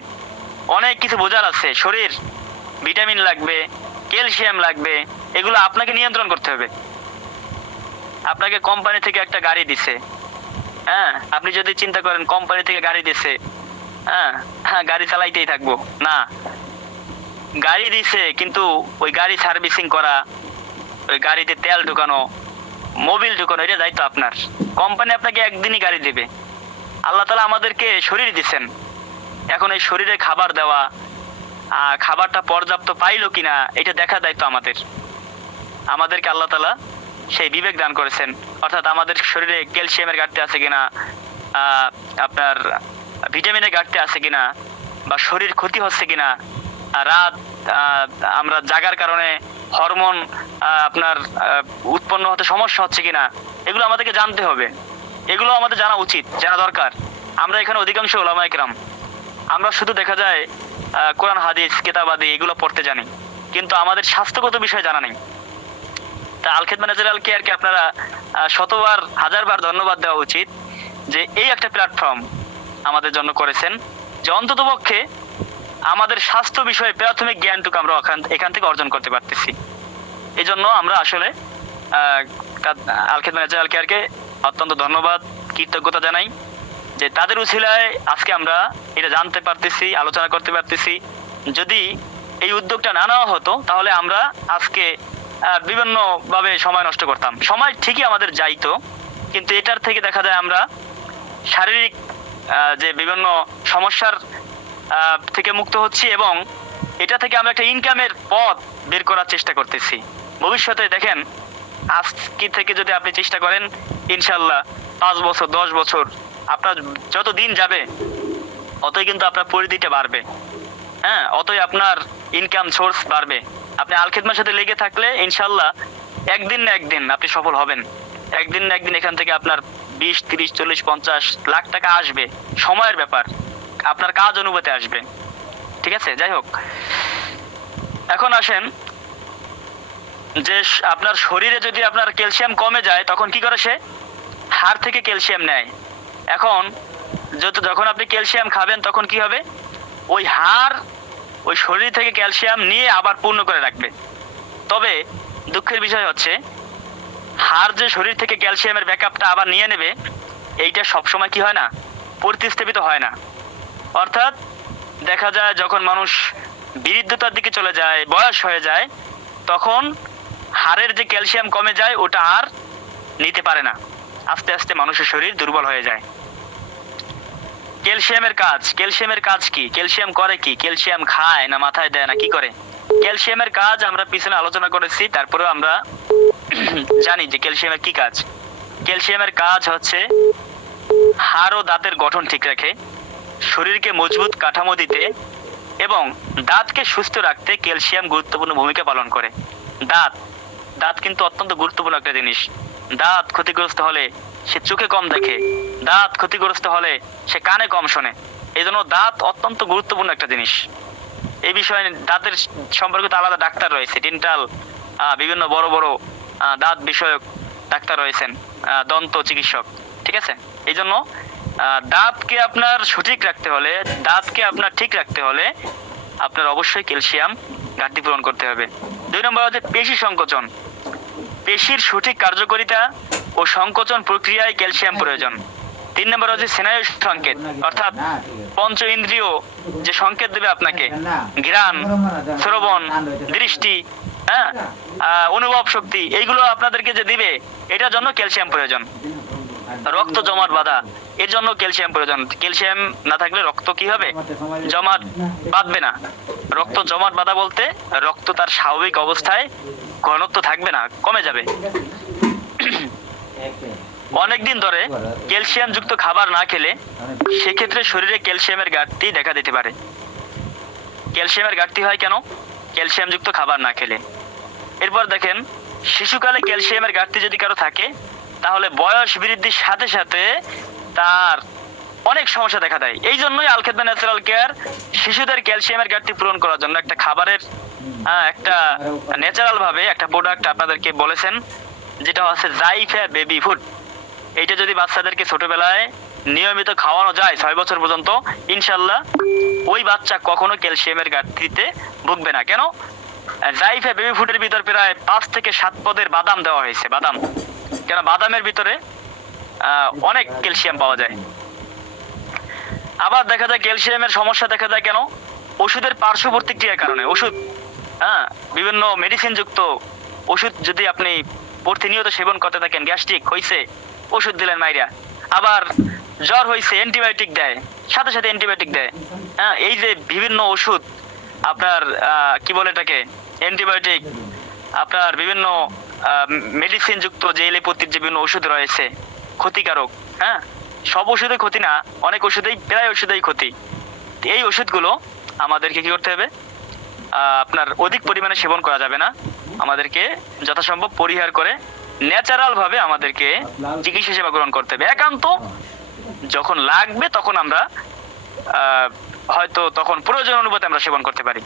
অনেক কিছু বোঝার আছে। শরীর ভিটামিন লাগবে, ক্যালসিয়াম লাগবে, এগুলো আপনাকে নিয়ন্ত্রণ করতে হবে। আপনাকে কোম্পানি থেকে একটা গাড়ি দিছে, হ্যাঁ, আপনি যদি চিন্তা করেন কোম্পানি থেকে গাড়ি দিছে, হ্যাঁ, গাড়ি চালাইতেই থাকবো, না। গাড়ি দিছে, কিন্তু ওই গাড়ি সার্ভিসিং করা, ওই গাড়িতে তেল ঢুকানো, মোবিল ঢুকানো, এটা দায়িত্ব আপনার। কোম্পানি আপনাকে একদিনই গাড়ি দেবে। আল্লাহ তাআলা আমাদেরকে শরীর দিচ্ছেন, এখন এই শরীরে খাবার দেওয়া, খাবারটা পর্যাপ্ত পাইলো কিনা, এটা দেখার দায়িত্ব আমাদেরকে আল্লাহ তাআলা সেই বিবেক দান করেছেন। অর্থাৎ আমাদের শরীরে ক্যালসিয়ামের ঘাটতি আছে কিনা, আপনার ভিটামিনের ঘাটতি আছে কিনা, বা শরীর ক্ষতি হচ্ছে কিনা, রাত আমরা জাগার কারণে হরমোন আপনার উৎপন্ন হতে সমস্যা হচ্ছে কিনা, এগুলো আমাদেরকে জানতে হবে। এগুলো আমাদের জানা উচিত, জানা দরকার। আমরা এখানে অধিকাংশ উলামায়ে কেরাম, আমরা শুধু দেখা যায় কোরআন হাদিস কিতাবাদি এগুলো পড়তে জানি, কিন্তু আমাদের স্বাস্থ্যগত বিষয় জানা নেই। তা আল খিদমাত ন্যাচারাল কেয়ারকে আপনারা শতবার হাজারবার ধন্যবাদ দেওয়া উচিত যে এই একটা প্ল্যাটফর্ম আমাদের জন্য করেছেন, যে অন্ততপক্ষে আমাদের স্বাস্থ্য বিষয়ে প্রাথমিক জ্ঞানটুকু আমরা এখান থেকে অর্জন করতে পারতেছি। এই জন্য আমরা আসলে আল খিদমাত ন্যাচারাল কেয়ারকে অত্যন্ত ধন্যবাদ, কৃতজ্ঞতা জানাই যে তাদের উছিলায় আজকে আমরা এটা জানতে পারতেছি, আলোচনা করতে পারতেছি। যদি এই উদ্যোগটা না নেওয়া হতো, তাহলে আমরা আজকে বিভিন্নভাবে সময় নষ্ট করতাম। সময় ঠিকই আমাদের যাইতো, কিন্তু এটার থেকে দেখা যায় আমরা শারীরিক যে বিভিন্ন সমস্যার থেকে মুক্ত হচ্ছি এবং এটা থেকে আমরা একটা ইনকামের পথ বের করার চেষ্টা করতেছি। ভবিষ্যতে দেখেন, আজকে থেকে যদি আপনি চেষ্টা করেন, ইনশাল্লাহ 5 বছর 10 বছর আপনার যত দিন যাবে, অতই কিন্তু আপনার পরিধিটা বাড়বে। হ্যাঁ, অতই আপনার ইনকাম সোর্স বাড়বে। আপনি আল খিদমার সাথে লেগে থাকলে ইনশাল্লাহ একদিন না একদিন আপনি সফল হবেন। একদিন না একদিন এখান থেকে আপনার 20, 30, 40, 50 লাখ টাকা আসবে। সময়ের ব্যাপার, আপনার কাজ অনুভূতি আসবে। ঠিক আছে, যাই হোক, এখন আসেন যে আপনার শরীরে যদি আপনার ক্যালসিয়াম কমে যায় তখন কি করে? সে হাড় থেকে ক্যালসিয়াম নেয়। এখন যখন আপনি ক্যালসিয়াম খাবেন তখন কি হবে? ওই হাড় ওই শরীর থেকে ক্যালসিয়াম নিয়ে আবার পূর্ণ করে রাখবে। তবে দুঃখের বিষয় হচ্ছে হাড় যে শরীর থেকে ক্যালসিয়ামের ব্যাকআপটা আবার নিয়ে নেবে, এইটা সবসময় কি হয় না? প্রতিস্থাপিত হয় না। অর্থাৎ দেখা যায় যখন মানুষ বৃদ্ধতার দিকে চলে যায়, বয়স হয়ে যায়, তখন হাড়ের যে ক্যালসিয়াম কমে যায় ওটা আর নিতে পারে না। আস্তে আস্তে মানুষের শরীর দুর্বল হয়ে যায়। ক্যালসিয়ামের কাজ কি? ক্যালসিয়াম করে কি? ক্যালসিয়াম খায় না মাথায় দেয় না কি করে? ক্যালসিয়ামের কাজ আমরা পিছনে আলোচনা করেছি, তারপরেও আমরা জানি যে ক্যালসিয়ামের কি কাজ। ক্যালসিয়ামের কাজ হচ্ছে হাড় ও দাঁতের গঠন ঠিক রাখে, শরীরকে মজবুত কাঠামো দিতে এবং দাঁতকে সুস্থ রাখতে ক্যালসিয়াম গুরুত্বপূর্ণ ভূমিকা পালন করে। দাঁত কিন্তু অত্যন্ত গুরুত্বপূর্ণ একটা জিনিস। দাঁত ক্ষতিগ্রস্ত হলে সে চোখে কম দেখে, দাঁত ক্ষতিগ্রস্ত হলে সে কানে কম শোনে। এই জন্য দাঁত অত্যন্ত গুরুত্বপূর্ণ একটা জিনিস। এই বিষয়ে দাঁতের সম্পর্কিত আলাদা ডাক্তার রয়েছে, ডেন্টাল, বিভিন্ন বড় বড় দাঁত বিষয়ক ডাক্তার রয়েছেন, দন্ত চিকিৎসক। ঠিক আছে, এই জন্য দাঁতকে আপনার সঠিক রাখতে হলে, দাঁতকে আপনার ঠিক রাখতে হলে আপনার অবশ্যই ক্যালসিয়াম ঘাটতি পূরণ করতে হবে। 2 নম্বর হচ্ছে পেশি সংকোচন। পেশির সঠিক কার্যকারিতা ও সংকোচন প্রক্রিয়ায় ক্যালসিয়াম প্রয়োজন। 3 নম্বর হচ্ছে স্নায়ু সংকেত, অর্থাৎ পঞ্চ ইন্দ্রিয় যে সংকেত দেবে আপনাকে, ঘ্রাণ, শ্রবণ, দৃষ্টি, হ্যাঁ, অনুভব শক্তি, এইগুলো আপনাদেরকে যে দিবে, এটার জন্য ক্যালসিয়াম প্রয়োজন। রক্ত জমাট বাঁধা, এর জন্য ক্যালসিয়াম প্রয়োজন। ক্যালসিয়াম না থাকলে রক্ত কি হবে? জমাট বাঁধবে না। রক্ত জমাট বাঁধা বলতে রক্ত তার স্বাভাবিক অবস্থায় ঘনত্ব থাকবে না, কমে যাবে। অনেকদিন ধরে ক্যালসিয়াম যুক্ত খাবার না খেলে সেক্ষেত্রে শরীরে ক্যালসিয়ামের ঘাটতি দেখা দিতে পারে। ক্যালসিয়ামের ঘাটতি হয় কেন? ক্যালসিয়াম যুক্ত খাবার না খেলে। এরপর দেখেন, শিশুকালে ক্যালসিয়ামের ঘাটতি যদি কারো থাকে তাহলে বয়স বৃদ্ধির সাথে সাথে তার অনেক সমস্যা দেখা দেয়। এই জন্যই আল খিদমা ন্যাচারাল কেয়ার শিশুদের ক্যালসিয়ামের ঘাটতি পূরণ করার জন্য একটা খাবারের একটা ন্যাচারাল ভাবে একটা প্রোডাক্ট আপনাদেরকে বলেছেন, যেটা হচ্ছে জাইফা বেবি ফুড। এইটা যদি বাচ্চাদেরকে ছোটবেলায় নিয়মিত খাওয়ানো যায় 6 বছর পর্যন্ত, ইনশাল্লাহ ওই বাচ্চা কখনো ক্যালসিয়ামের ঘাটতিতে ভুগবে না। কেন? জাইফা বেবি ফুডের ভিতর প্রায় 5 থেকে 7 পদের বাদাম দেওয়া হয়েছে। বাদাম, কেন? বাদামের ভিতরে অনেক ক্যালসিয়াম পাওয়া যায়। আবার দেখা যায় ক্যালসিয়ামের সমস্যা দেখা যায় কেন? ওষুধের পার্শ্ব প্রতিক্রিয়ার কারণে। ওষুধ, বিভিন্ন মেডিসিন যুক্ত ওষুধ যদি আপনি প্রতিনিয়ত সেবন করতে থাকেন, গ্যাস্ট্রিক হইছে, ওষুধ দিলেন মাইরা, আবার জ্বর হইছে, অ্যান্টিবায়োটিক দেয়, সাথে সাথে অ্যান্টিবায়োটিক দেয়। এই যে বিভিন্ন ওষুধ আপনার কি বলে এটাকে, অ্যান্টিবায়োটিক, আপনার বিভিন্ন মেডিসিন যুক্ত যে এলোপ্যাথির যে বিভিন্ন ওষুধ রয়েছে ক্ষতিকারক। সব ওষুধে ক্ষতি না, অনেক ওষুধেই, প্রায় ওষুধেই ক্ষতি। এই ওষুধগুলো আমাদেরকে কি করতে হবে? আপনার অধিক পরিমাণে সেবন করা যাবে না, আমাদেরকে যথাসম্ভব পরিহার করে ন্যাচারাল ভাবে আমাদেরকে চিকিৎসা সেবা গ্রহণ করতে হবে। একান্ত যখন লাগবে তখন আমরা হয়তো তখন প্রয়োজন অনুপাতে আমরা সেবন করতে পারি।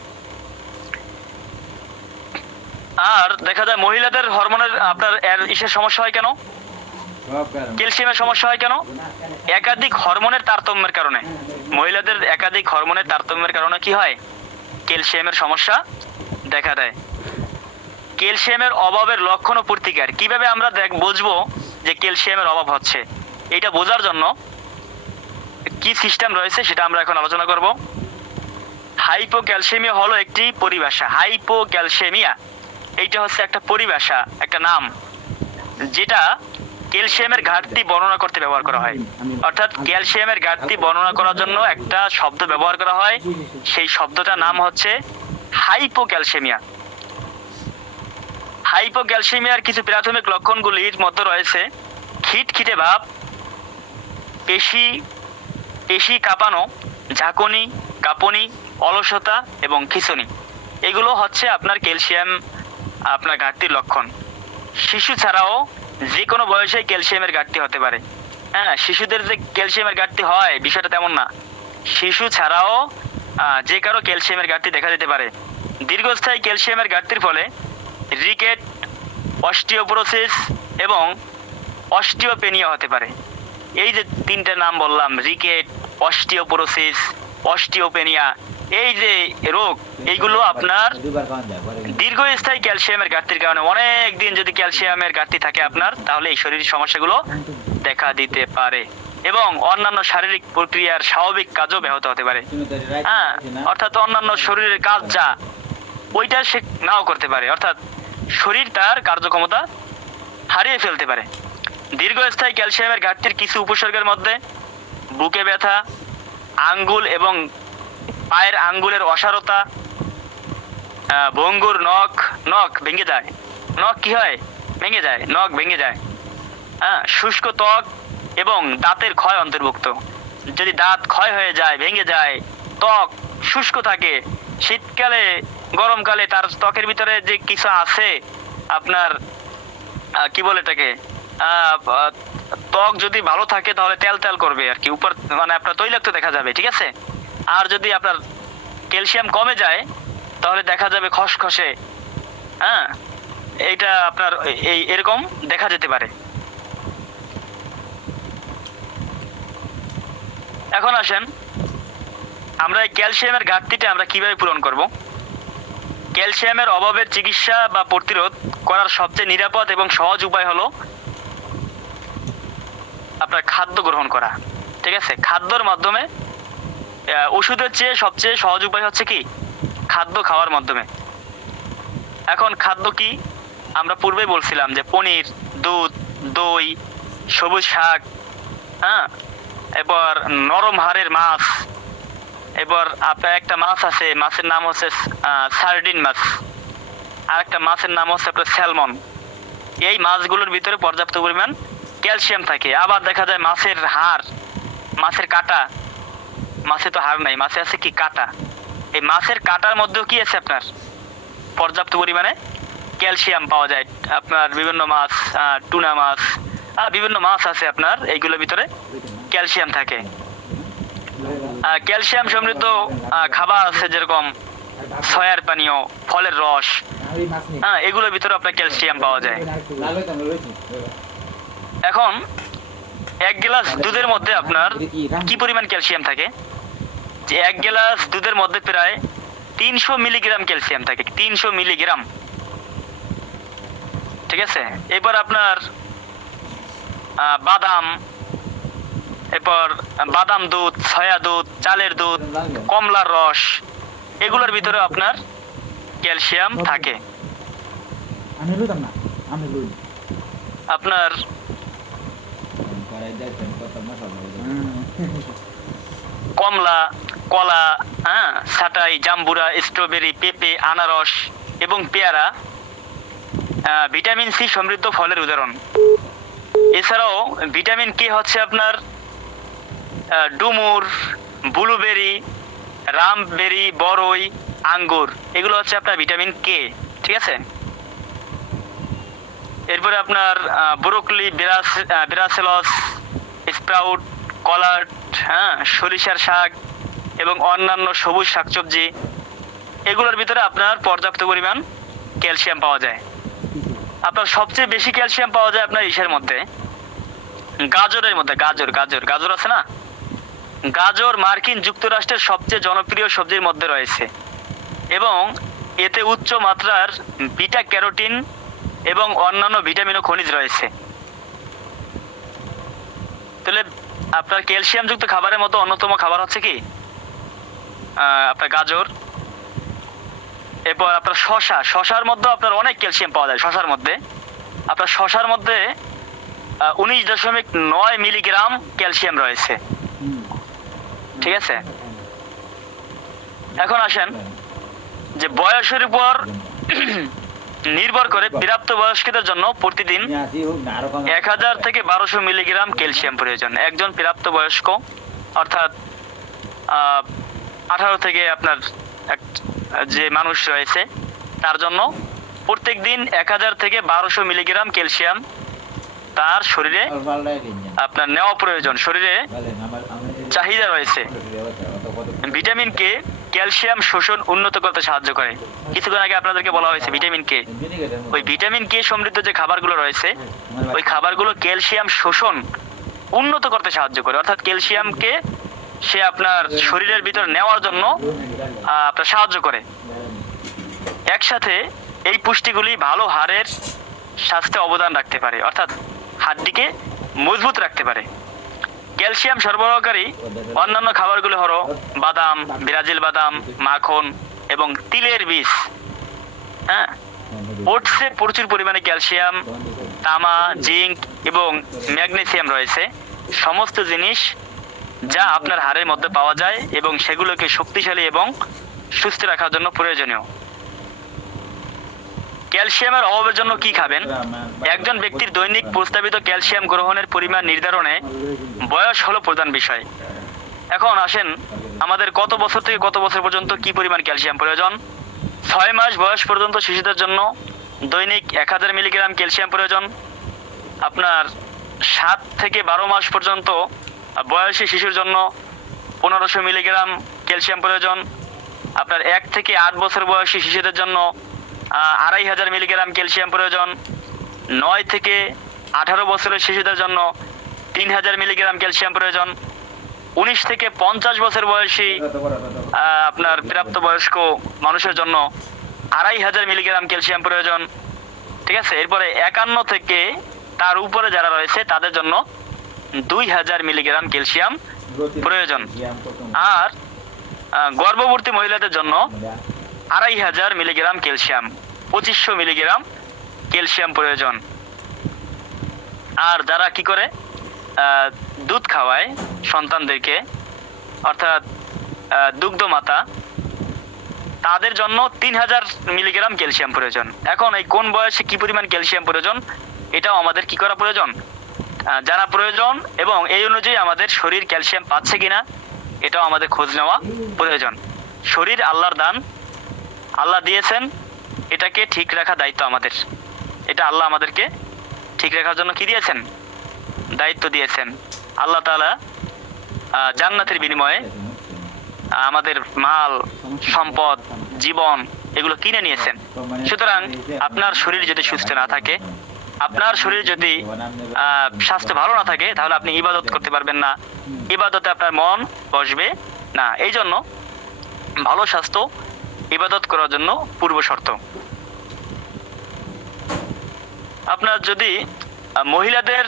আর দেখা যায় মহিলাদের হরমোনের আপনার ইসের সমস্যা হয় কেন? ক্যালসিয়ামের সমস্যা হয় কেন? একাধিক হরমোনের তারতম্যের কারণে। মহিলাদের একাধিক হরমোনের তারতম্যের কারণে কি হয়? ক্যালসিয়ামের সমস্যা দেখা দেয়। ক্যালসিয়ামের অভাবের লক্ষণ ও প্রতিকার কিভাবে আমরা বুঝবো যে ক্যালসিয়ামের অভাব হচ্ছে? এটা বোঝার জন্য কি সিস্টেম রয়েছে সেটা আমরা এখন আলোচনা করব। হাইপোক্যালসিমিয়া হলো একটি পরিভাষা। হাইপোক্যালসিমিয়া এইটা হচ্ছে একটা পরিভাষা, একটা নাম, যেটা ক্যালসিয়ামের ঘাটতি বর্ণনা করতে ব্যবহার করা হয়। অর্থাৎ ক্যালসিয়ামের ঘাটতি বর্ণনা করার জন্য একটা শব্দ ব্যবহার করা হয়, সেই শব্দটার নাম হচ্ছে হাইপোক্যালসিমিয়া। হাইপোক্যালসিমিয়ার কিছু প্রাথমিক লক্ষণগুলির মধ্যে রয়েছে খিটখিটে ভাব, পেশি কাঁপানো, ঝাঁকুনি, কাঁপুনি, অলসতা এবং খিঁচুনি, এগুলো হচ্ছে আপনার ক্যালসিয়াম আপনার ঘাটতির লক্ষণ। শিশু ছাড়াও যে কোনো বয়সে ক্যালসিয়ামের ঘাটতি হতে পারে। হ্যাঁ, শিশুদের যে ক্যালসিয়ামের ঘাটতি হয় বিষয়টা তেমন না, শিশু ছাড়াও যে কারো ক্যালসিয়ামের ঘাটতি দেখা দিতে পারে। দীর্ঘস্থায়ী ক্যালসিয়ামের ঘাটতির ফলে রিকেট, অস্টিওপোরোসিস এবং অস্টিওপেনিয়া হতে পারে। এই যে তিনটে নাম বললাম, রিকেট, অস্টিওপোরোসিস, অস্টিওপেনিয়া, এই যে রোগ, এইগুলো আপনার দীর্ঘস্থায়ী ক্যালসিয়ামের ঘাটতির কারণে, অনেক দিন যদি ক্যালসিয়ামের ঘাটতি থাকে আপনার, তাহলে এই শরীরের সমস্যাগুলো দেখা দিতে পারে এবং অন্যান্য শারীরিক প্রক্রিয়ার স্বাভাবিক কাজও ব্যাহত হতে পারে। হ্যাঁ, অর্থাৎ অন্যান্য শরীরের কাজ যা, ওইটা সে নাও করতে পারে, অর্থাৎ শরীর তার কার্যক্ষমতা হারিয়ে ফেলতে পারে। দীর্ঘস্থায়ী ক্যালসিয়ামের ঘাটতির কিছু উপসর্গের মধ্যে বুকে ব্যথা, আঙ্গুল এবং পায়ের আঙ্গুলের অসারতা, ভঙ্গুর নখ ভেঙে যায়, নখ কি হয়, ভেঙে যায়, নখ ভেঙে যায়। হ্যাঁ, শুষ্ক ত্বক এবং দাঁতের ক্ষয় অন্তর্ভুক্ত। যদি দাঁত ক্ষয় হয়ে যায়, ভেঙে যায়, ত্বক শুষ্ক থাকে, শীতকালে গরমকালে তার ত্বকের ভিতরে যে কিছু আছে আপনার কি বলে এটাকে, ত্বক যদি ভালো থাকে তাহলে তেল তেল করবে আর কি, উপর মানে আপনার তৈলাক্ত দেখা যাবে, ঠিক আছে। আর যদি আপনার ক্যালসিয়াম কমে যায় তাহলে দেখা যাবে খসখসে। হ্যাঁ, এইটা আপনার এরকম দেখা যেতে পারে। এখন আসেন আমরা এই ক্যালসিয়ামের ঘাটতিটা আমরা কিভাবে পূরণ করব। ক্যালসিয়ামের অভাবের চিকিৎসা বা প্রতিরোধ করার সবচেয়ে নিরাপদ এবং সহজ উপায় হলো আপনার খাদ্য গ্রহণ করা, ঠিক আছে। খাদ্যর মাধ্যমে, ওষুধের চেয়ে সবচেয়ে সহজ উপায় হচ্ছে কি, খাদ্য খাওয়ার মাধ্যমে। এখন খাদ্য কি, আমরা পূর্বেই বলছিলাম যে পনির, দুধ, দই, সবুজ শাক, হ্যাঁ, এবার নরম হাড়ের মাছ, এবার আপনার একটা মাছ আছে, মাছের নাম হচ্ছে সার্ডিন মাছ, আর একটা মাছের নাম হচ্ছে আপনার স্যালমন। এই মাছগুলোর ভিতরে পর্যাপ্ত পরিমাণ ক্যালসিয়াম থাকে। আবার দেখা যায় মাছের হাড়, মাছের কাঁটা, মাছে তো হাড় নাই, মাছে আছে কি কাঁটা, এই মাছের কাঁটার মধ্যেও কি আছে আপনার পর্যাপ্ত পরিমাণে ক্যালসিয়াম পাওয়া যায়। আপনার বিভিন্ন মাছ, টুনা মাছ, বিভিন্ন মাছ আছে আপনার, এইগুলোর ভিতরে ক্যালসিয়াম থাকে। ক্যালসিয়াম সমৃদ্ধ খাবার আছে যেরকম সয়ার পানীয়, ফলের রস, হ্যাঁ, এগুলোর ভিতরে আপনার ক্যালসিয়াম পাওয়া যায়। এখন এক গ্লাস দুধের মধ্যে আপনার কি পরিমাণ ক্যালসিয়াম থাকে, যে এক গ্লাস দুধের মধ্যে প্রায় 300 মিলিগ্রাম ক্যালসিয়াম থাকে, 300 মিলিগ্রাম, ঠিক আছে। এরপর আপনার বাদাম, এরপর বাদাম দুধ, সয়া দুধ, চালের দুধ, কমলার রস, এগুলোর ভিতরে আপনার ক্যালসিয়াম থাকে। আপনার কমলা, কলা, হ্যাঁ, ছাটাই, জাম্বুরা, স্ট্রবেরি, পেঁপে, আনারস এবং পেয়ারা ভিটামিন সি সমৃদ্ধ ফলের উদাহরণ। এছাড়াও ভিটামিন কে হচ্ছে আপনার ডুমুর, ব্লুবেরি, রামবেরি, বরই, আঙ্গুর, এগুলো হচ্ছে আপনার ভিটামিন কে, ঠিক আছে। এরপরে আপনার ব্রোকলি, ব্রাসেলস স্প্রাউট, কলার্ড, হ্যাঁ, সরিষার শাক এবং অন্যান্য সবুজ শাকসবজি, এগুলোর ভিতরে আপনার পর্যাপ্ত পরিমাণ ক্যালসিয়াম পাওয়া যায়। আপনার সবচেয়ে বেশি ক্যালসিয়াম পাওয়া যায় আপনার ইসের মধ্যে, গাজরের মধ্যে। গাজর আছে না, গাজর মার্কিন যুক্তরাষ্ট্রের সবচেয়ে জনপ্রিয় সবজির মধ্যে রয়েছে এবং এতে উচ্চ মাত্রার বিটা ক্যারোটিন এবং অন্যান্য ভিটামিন ও খনিজ রয়েছে। তাহলে আপনার ক্যালসিয়ামযুক্ত খাবারের মতো অন্যতম খাবার হচ্ছে কি আপনার গাজর। এরপর আপনার শশার মধ্যে আপনার অনেক ক্যালসিয়াম পাওয়া যায়। শশার মধ্যে 19.9 মিলিগ্রাম ক্যালসিয়াম রয়েছে, ঠিক আছে। এখন আসেন যে বয়সের উপর নির্ভর করে প্রাপ্তবয়স্কদের জন্য প্রতিদিন 1000 থেকে 1200 মিলিগ্রাম ক্যালসিয়াম প্রয়োজন। একজন প্রাপ্তবয়স্ক অর্থাৎ 18 থেকে আপনার যে মানুষ রয়েছে তার জন্য প্রত্যেক দিন 1000 থেকে 1200 মিলিগ্রাম ক্যালসিয়াম তার শরীরে আপনার নেওয়া প্রয়োজন। শরীরে চাহিদা রয়েছে। ভিটামিন কে ক্যালসিয়াম শোষণ উন্নত করতে সাহায্য করে। কিছুক্ষণ আগে আপনাদেরকে বলা হয়েছে ভিটামিন কে, ওই ভিটামিন কে সমৃদ্ধ যে খাবারগুলো রয়েছে ওই খাবারগুলো ক্যালসিয়াম শোষণ উন্নত করতে সাহায্য করে, অর্থাৎ ক্যালসিয়ামকে সে আপনার শরীরের ভিতর নেওয়ার জন্য আপনার সাহায্য করে। একসাথে এই পুষ্টিগুলি ভালো হাড়ের স্বাস্থ্যে অবদান রাখতে পারে, অর্থাৎ হাড়টিকে মজবুত রাখতে পারে। ক্যালসিয়াম সরবরাহকারী অন্যান্য খাবারগুলো হলো বাদাম, ব্রাজিল বাদাম, মাখন এবং তিলের বীজ। হ্যাঁ, ওটসে প্রচুর পরিমাণে ক্যালসিয়াম, তামা, জিঙ্ক এবং ম্যাগনেসিয়াম রয়েছে, সমস্ত জিনিস যা আপনার হাড়ের মধ্যে পাওয়া যায় এবং সেগুলোকে শক্তিশালী এবং সুস্থ রাখার জন্য প্রয়োজনীয়। ক্যালসিয়ামের অভাবের জন্য কি খাবেন? একজন ব্যক্তির দৈনিক প্রস্তাবিত ক্যালসিয়াম গ্রহণের পরিমাণ নির্ধারণে বয়স হলো প্রধান বিষয়। এখন আসেন, আমাদের কত বছর থেকে কত বছর পর্যন্ত কি পরিমাণ ক্যালসিয়াম প্রয়োজন? 6 মাস বয়স পর্যন্ত শিশুদের জন্য দৈনিক 1000 মিলিগ্রাম ক্যালসিয়াম প্রয়োজন। আপনার 7 থেকে 12 মাস পর্যন্ত বয়সী শিশুর জন্য 1500 মিলিগ্রাম ক্যালসিয়াম প্রয়োজন। আপনার 1 থেকে 8 বছর বয়সী শিশুদের জন্য 2500 মিলিগ্রাম ক্যালসিয়াম প্রয়োজন। 9 থেকে 18 বছরের শিশুদের জন্য 3000 মিলিগ্রাম ক্যালসিয়াম প্রয়োজন। 19 থেকে 50 বছর বয়সী আপনার প্রাপ্তবয়স্ক মানুষের জন্য 2500 মিলিগ্রাম ক্যালসিয়াম প্রয়োজন। ঠিক আছে, এরপরে 51 থেকে তার উপরে যারা রয়েছে তাদের জন্য 2000 মিলিগ্রাম ক্যালসিয়াম প্রয়োজন। আর গর্ভবতী মহিলাদের জন্য 2500 মিলিগ্রাম ক্যালসিয়াম, 2500 মিলিগ্রাম ক্যালসিয়াম প্রয়োজন। আর যারা কি করে দুধ খাওয়ায় সন্তানদেরকে, অর্থাৎ দুগ্ধ মাতা, তাদের জন্য 3000 মিলিগ্রাম ক্যালসিয়াম প্রয়োজন। এখন এই কোন বয়সে কি পরিমাণ ক্যালসিয়াম প্রয়োজন এটাও আমাদের কি করা প্রয়োজন, জানা প্রয়োজন, এবং এই অনুযায়ী আমাদের শরীর ক্যালসিয়াম পাচ্ছে কিনা এটাও আমাদের খোঁজ নেওয়া প্রয়োজন। শরীর আল্লাহর দান, আল্লাহ দিয়েছেন, এটাকে ঠিক রাখা দায়িত্ব আমাদের। এটা আল্লাহ আমাদেরকে ঠিক রাখার জন্য কি দিয়েছেন? দায়িত্ব দিয়েছেন। আল্লাহ তাআলা জান্নাতের বিনিময়ে আমাদের মাল, সম্পদ, জীবন এগুলো কিনে নিয়েছেন। সুতরাং আপনার শরীর যদি সুস্থ না থাকে, আপনার শরীর যদি স্বাস্থ্য ভালো না থাকে, তাহলে আপনি ইবাদত করতে পারবেন না, ইবাদতে আপনার মন বসবে না। এই জন্য ভালো স্বাস্থ্য ইবাদত করার জন্য পূর্ব শর্ত। আপনার যদি মহিলাদের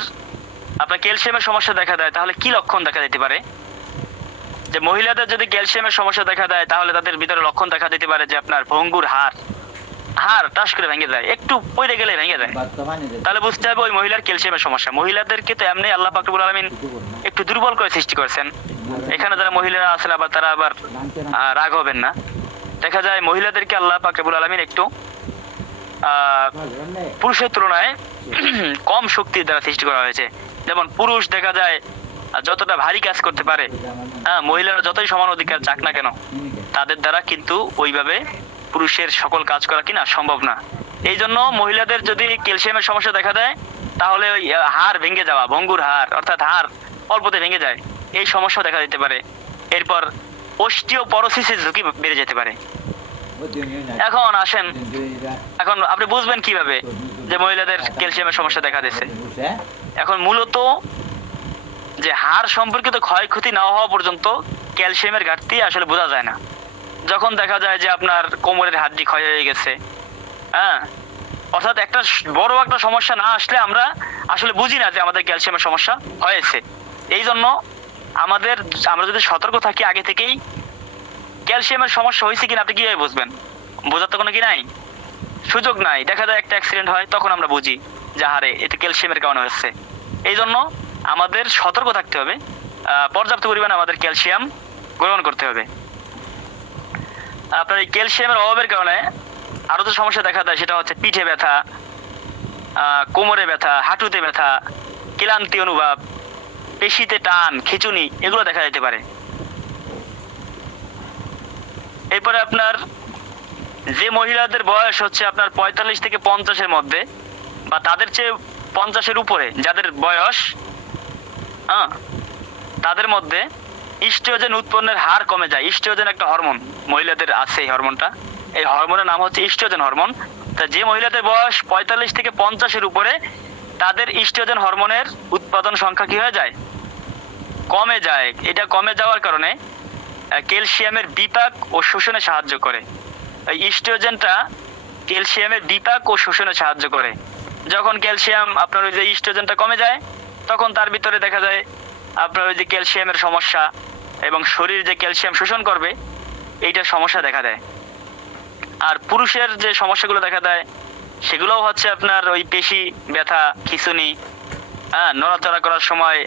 আপনার ক্যালসিয়ামের সমস্যা দেখা দেয় তাহলে কি লক্ষণ দেখা দিতে পারে? যে মহিলাদের যদি ক্যালসিয়ামের সমস্যা দেখা দেয় তাহলে তাদের ভিতরে লক্ষণ দেখা দিতে পারে যে আপনার ভঙ্গুর হাড় টাস করে ভেঙে যায়, একটু পড়ে গেলে ভেঙে যায়, তাহলে বুঝতে হবে ওই মহিলার ক্যালসিয়ামের সমস্যা। মহিলাদেরকে তো এমনি আল্লাহ পাক রব্বুল আলামিন একটু দুর্বল করে সৃষ্টি করেছেন। এখানে যারা মহিলারা আছেন আবার তারা আবার রাগ হবেন না, দেখা যায় মহিলাদেরকে আল্লাহ পাক রব্বুল আলামিন একটু পুরুষের তুলনায় কম শক্তির দ্বারা সৃষ্টি করা হয়েছে। যেমন পুরুষ দেখা যায় যতটা ভারী কাজ করতে পারে, মহিলারা যতই সমান অধিকার চাক না কেন তাদের দ্বারা কিন্তু ওইভাবে পুরুষের সকল কাজ করা কিনা সম্ভব না। এই জন্য মহিলাদের যদি ক্যালসিয়ামের সমস্যা দেখা দেয় তাহলে ওই হাড় ভেঙে যাওয়া, ভঙ্গুর হাড়, অর্থাৎ হাড় অল্পতে ভেঙে যায়, এই সমস্যা দেখা দিতে পারে। এরপর অস্টিওপরোসিসের ঝুঁকি বেড়ে যেতে পারে। এখন আসেন, এখন আপনি বুঝবেন কিভাবে যে মহিলাদের ক্যালসিয়ামের সমস্যা দেখা দিচ্ছে? এখন মূলত যে হাড় সম্পর্কিত ক্ষয়ক্ষতি না হওয়া পর্যন্ত ক্যালসিয়ামের ঘাটতি আসলে বোঝা যায় না। যখন দেখা যায় যে আপনার কোমরের হাড্ডি ক্ষয় হয়ে গেছে, অর্থাৎ একটা বড় একটা সমস্যা না আসলে আমরা আসলে বুঝি না যে আমাদের ক্যালসিয়ামের সমস্যা হয়েছে। এই জন্য আমরা যদি সতর্ক থাকি আগে থেকেই, ক্যালসিয়ামের সমস্যা হয়েছে কিনা আপনি কিভাবে বুঝবেন? বোঝার তো কোনো কি নাই, সুযোগ নাই। দেখা যায় একটা অ্যাক্সিডেন্ট হয়, তখন আমরা বুঝি যে হারে এটা ক্যালসিয়ামের কারণে হচ্ছে। এই জন্য আমাদের সতর্ক থাকতে হবে, পর্যাপ্ত পরিমাণে আমাদের ক্যালসিয়াম গ্রহণ করতে হবে। আপনার এই ক্যালসিয়ামের অভাবের কারণে আরো যে সমস্যা দেখা দেয় সেটা হচ্ছে পিঠে ব্যথা, কোমরে ব্যথা, হাঁটুতে ব্যথা, ক্লান্তি অনুভব, পেশিতে টান, খিঁচুনি, এগুলো দেখা যেতে পারে। এরপরে আপনার যে মহিলাদের বয়স হচ্ছে আপনার 45 থেকে 50-এর মধ্যে বা তাদের চেয়ে 50-এর উপরে যাদের বয়স, হ্যাঁ, তাদের মধ্যে ইস্ট্রোজেন উৎপন্নের হার কমে যায়। ইস্ট্রোজেন একটা হরমোন, মহিলাদের আছে এই হরমোনটা, এই হরমোনের নাম হচ্ছে ইস্ট্রোজেন হরমোন। তা যে মহিলাদের বয়স 45 থেকে 50-এর উপরে তাদের ইস্ট্রোজেন হরমোনের উৎপাদন সংখ্যা কি হয়ে যায়? কমে যায়। এটা কমে যাওয়ার কারণে ক্যালসিয়ামের বিপাক ও শোষণে সাহায্য করে। এই ইস্ট্রোজেনটা ক্যালসিয়ামের বিপাক ও শোষণে সাহায্য করে। যখন ক্যালসিয়াম আপনার ওই যে ইস্ট্রোজেনটা কমে যায়, তখন তার ভিতরে দেখা যায় আপনার ওই যে ক্যালসিয়ামের সমস্যা এবং শরীর যে ক্যালসিয়াম শোষণ করবে এইটার সমস্যা দেখা দেয়। আর পুরুষের যে সমস্যাগুলো দেখা দেয় সেগুলোও হচ্ছে আপনার ওই পেশি ব্যথা, খিঁচুনি, হ্যাঁ, নড়াচড়া করার সময়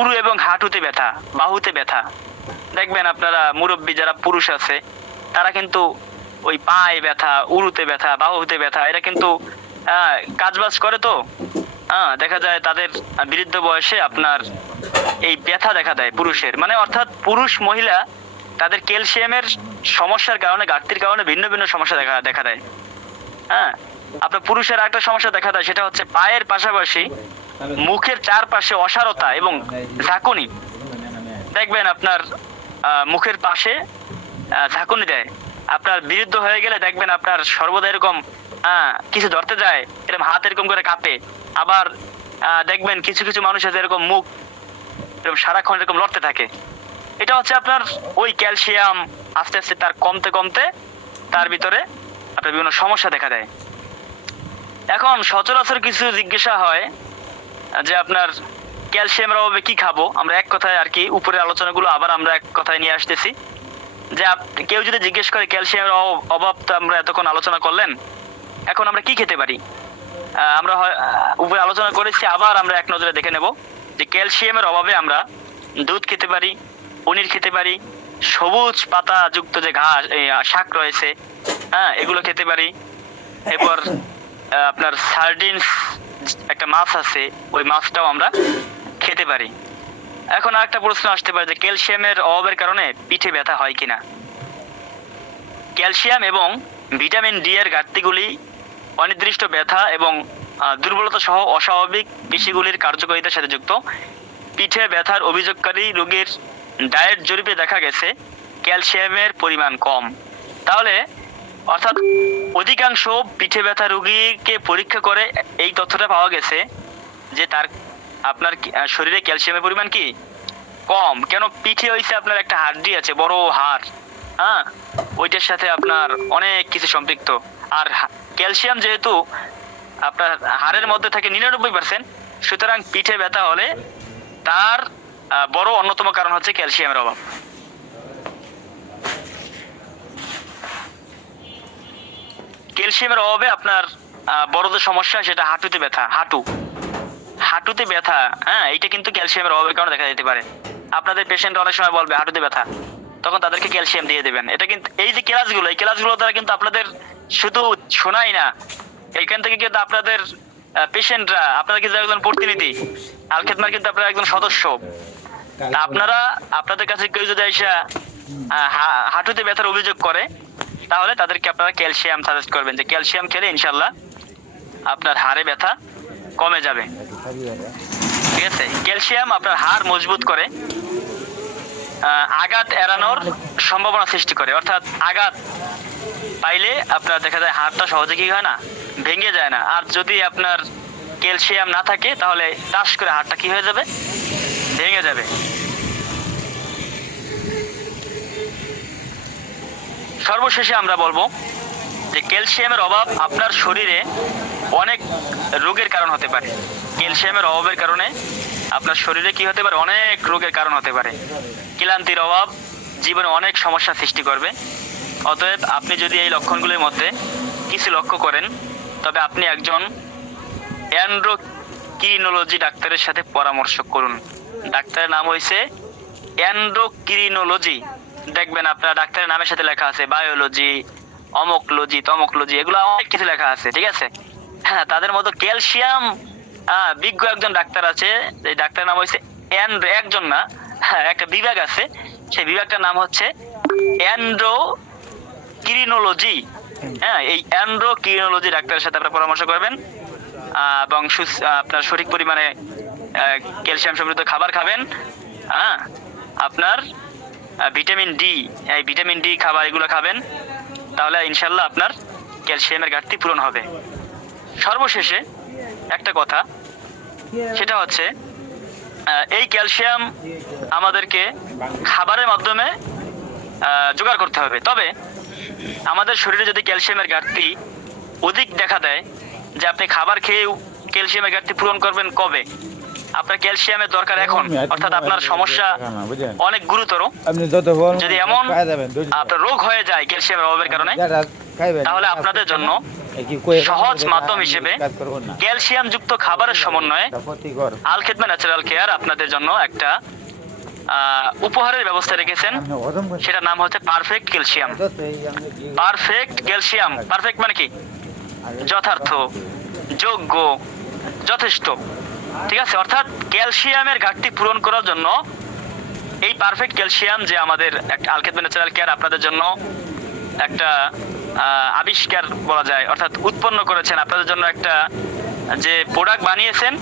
উরু এবং হাঁটুতে ব্যথা, বাহুতে ব্যথা। দেখবেন আপনারা মুরব্বী যারা পুরুষ আছে তারা কিন্তু ওই পায়ে ব্যথা, উরুতে ব্যথা, বাহুতে ব্যথা, এটা কিন্তু কাজবাজ করে তো, দেখা যায় তাদের বৃদ্ধ বয়সে আপনার এই ব্যথা দেখা দেয় পুরুষের। মানে অর্থাৎ পুরুষ মহিলা তাদের ক্যালসিয়ামের সমস্যার কারণে, ঘাটতির কারণে ভিন্ন ভিন্ন সমস্যা দেখা দেয়। হ্যাঁ, আপনার পুরুষের একটা সমস্যা দেখা দেয়, সেটা হচ্ছে পায়ের পাশাপাশি মুখের চারপাশে অসারতা এবং ঝাঁকুনি। দেখবেন আপনার মুখের পাশে ঝাঁকুনি দেয়। আপনার বিরুদ্ধ হয়ে গেলে দেখবেন আপনার সর্বদা এরকম কিছু ধরতে যায়, এরকম হাত এরকম করে কাঁপে। আবার দেখবেন কিছু কিছু মানুষ আছে এরকম মুখ এরকম সারাক্ষণ এরকম লড়তে থাকে। এটা হচ্ছে আপনার ওই ক্যালসিয়াম আস্তে আস্তে তার কমতে কমতে তার ভিতরে আপনার বিভিন্ন সমস্যা দেখা দেয়। এখন সচরাচর কিছু জিজ্ঞাসা হয় যে আপনার ক্যালসিয়ামের অভাবে কি খাবো। আমরা এক কথায় আর কি উপরের আলোচনাগুলো আবার আমরা এক কথায় নিয়ে আসতেছি যে কেউ যদি জিজ্ঞেস করে ক্যালসিয়ামের অভাব তো আমরা এতক্ষণ আলোচনা করলেন, এখন আমরা কি খেতে পারি। আমরা উপরে আলোচনা করেছি, আবার আমরা এক নজরে দেখে নেব যে ক্যালসিয়ামের অভাবে আমরা দুধ খেতে পারি, পনির খেতে পারি, সবুজ পাতা যুক্ত যে ঘাস শাক রয়েছে, হ্যাঁ, এগুলো খেতে পারি। এরপর আপনার সার্ডিনস একটা মাছ আছে, ওই মাছটাও আমরা খেতে পারি। এখন আরেকটা প্রশ্ন আসতে পারে যে ক্যালসিয়ামের অভাবের কারণে পিঠে ব্যথা হয় কিনা। ক্যালসিয়াম এবং ভিটামিন ডি এর ঘাটতিগুলি অনির্দিষ্ট ব্যথা এবং দুর্বলতা সহ অস্বাভাবিক পেশিগুলির কার্যকারিতার সাথে যুক্ত। পিঠে ব্যথার অভিযোগকারী রোগীর ডায়েট জরিপে দেখা গেছে ক্যালসিয়ামের পরিমাণ কম। তাহলে অর্থাৎ অধিকাংশ পিঠে ব্যথা রোগীকে পরীক্ষা করে এই তথ্যটা পাওয়া গেছে যে তার আপনার শরীরে ক্যালসিয়ামের পরিমাণ কি কম। কেন? পিঠে হইছে আপনার একটা হাড্ডি আছে, বড় হাড়, হ্যাঁ, ওইটার সাথে আপনার অনেক কিছু সম্পৃক্ত। আর ক্যালসিয়াম যেহেতু আপনার হাড়ের মধ্যে থাকে 99%, সুতরাং পিঠে ব্যথা হলে তার বড় অন্যতম কারণ হচ্ছে ক্যালসিয়ামের অভাব। ক্যালসিয়ামের অভাবে আপনার বড় যে সমস্যা সেটা হাঁটুতে ব্যথা, হাঁটুতে ব্যথা, হ্যাঁ, এইটা কিন্তু ক্যালসিয়ামের অভাবের কারণে দেখা যেতে পারে। আপনাদের পেশেন্ট অনেক সময় বলবে হাঁটুতে ব্যথা, তখন তাদেরকে ক্যালসিয়াম দিয়ে দেবেন। এটা কিন্তু এই যে ক্লাসগুলো, এই ক্লাসগুলো দ্বারা কিন্তু আপনাদের শুধু শোনাই না, এখান থেকে কিন্তু আপনাদের পেশেন্টরা, আপনারা কিন্তু একজন প্রতিনিধি, আলখেদমার কিন্তু আপনারা একজন সদস্য। আপনারা আপনাদের কাছে কেউ যদি এসে হাঁটুতে ব্যথার অভিযোগ করে, তাহলে তাদেরকে আপনারা ক্যালসিয়াম সাজেস্ট করবেন যে ক্যালসিয়াম খেলে ইনশাল্লাহ আপনার হাড়ে ব্যথা কমে যাবে। ঠিক আছে? ক্যালসিয়াম আপনার হাড় মজবুত করে, আঘাত এড়ানোর সম্ভাবনা সৃষ্টি করে। অর্থাৎ আঘাত পাইলে আপনার দেখা যায় হাড়টা সহজে কি হয় না, ভেঙে যায় না। আর যদি আপনার ক্যালসিয়াম না থাকে তাহলে টাস করে হাড়টা কি হয়ে যাবে, ভেঙে যাবে। সর্বশেষে আমরা বলবো যে ক্যালসিয়ামের অভাব আপনার শরীরে অনেক রোগের কারণ হতে পারে। ক্যালসিয়ামের অভাবের কারণে আপনার শরীরে কি হতে পারে, অনেক রোগের কারণ হতে পারে। ক্লান্তির অভাব জীবনে অনেক সমস্যা সৃষ্টি করবে। অতএব আপনি যদি এই লক্ষণগুলির মধ্যে কিছু লক্ষ্য করেন, তবে আপনি একজন এন্ডোক্রিনোলজি ডাক্তারের সাথে পরামর্শ করুন। ডাক্তারের নাম হয়েছে এন্ডোক্রিনোলজি। দেখবেন আপনার ডাক্তারের নামের সাথে লেখা আছে বায়োলজি, অমোকলজি, তমোকলজি, এগুলো অনেক কিছু লেখা আছে। ঠিক আছে? হ্যাঁ, তাদের মতো ক্যালসিয়াম বিজ্ঞ একজন ডাক্তার আছে, এই ডাক্তারের নাম হচ্ছে একজন না, একটা বিভাগ আছে, সেই বিভাগটার নাম হচ্ছে অ্যান্ড্রোক্রিনোলজি, হ্যাঁ, এই অ্যান্ড্রোক্রিনোলজি ডাক্তারের সাথে আপনারা পরামর্শ করবেন এবং আপনার সঠিক পরিমাণে ক্যালসিয়াম সমৃদ্ধ খাবার খাবেন। হ্যাঁ, আপনার ভিটামিন ডি, এই ভিটামিন ডি খাবার এগুলো খাবেন, তাহলে ইনশাল্লাহ আপনার ক্যালসিয়ামের ঘাটতি পূরণ হবে। সর্বশেষে একটা কথা, সেটা হচ্ছে এই ক্যালসিয়াম আমাদেরকে খাবারের মাধ্যমে জোগাড় করতে হবে। তবে আমাদের শরীরে যদি ক্যালসিয়ামের ঘাটতি অধিক দেখা দেয়, যে আপনি খাবার খেয়েও ক্যালসিয়ামের ঘাটতি পূরণ করবেন কবে? আপনার ক্যালসিয়ামের দরকার এখন, অর্থাৎ আপনার সমস্যা অনেক গুরুতর। আপনি যত যদি এমন আপনার রোগ হয়ে যায় ক্যালসিয়ামের অভাবের কারণে, তাহলে আপনাদের জন্য সহজ মাধ্যম হিসেবে ক্যালসিয়াম যুক্ত খাবারের সমন্বয়ে আল খেদমা ন্যাচারাল কেয়ার আপনাদের জন্য একটা উপহারের ব্যবস্থা রেখেছেন। সেটার নাম হচ্ছে perfect calcium. Perfect calcium, perfect মানে কি? যথার্থ, যোগ্য, যথেষ্ট, ঠিক আছে? অর্থাৎ ক্যালসিয়ামের ঘাটতি পূরণ করার জন্য এই পারফেক্ট ক্যালসিয়াম যে আমাদের আল খেদমা ন্যাচারাল কেয়ার আপনাদের জন্য একটা আবিষ্কার বলা যায়, অর্থাৎ উৎপন্ন করেছেন, আপনাদের জন্য একটা যে প্রোডাক্ট বানিয়েছেন,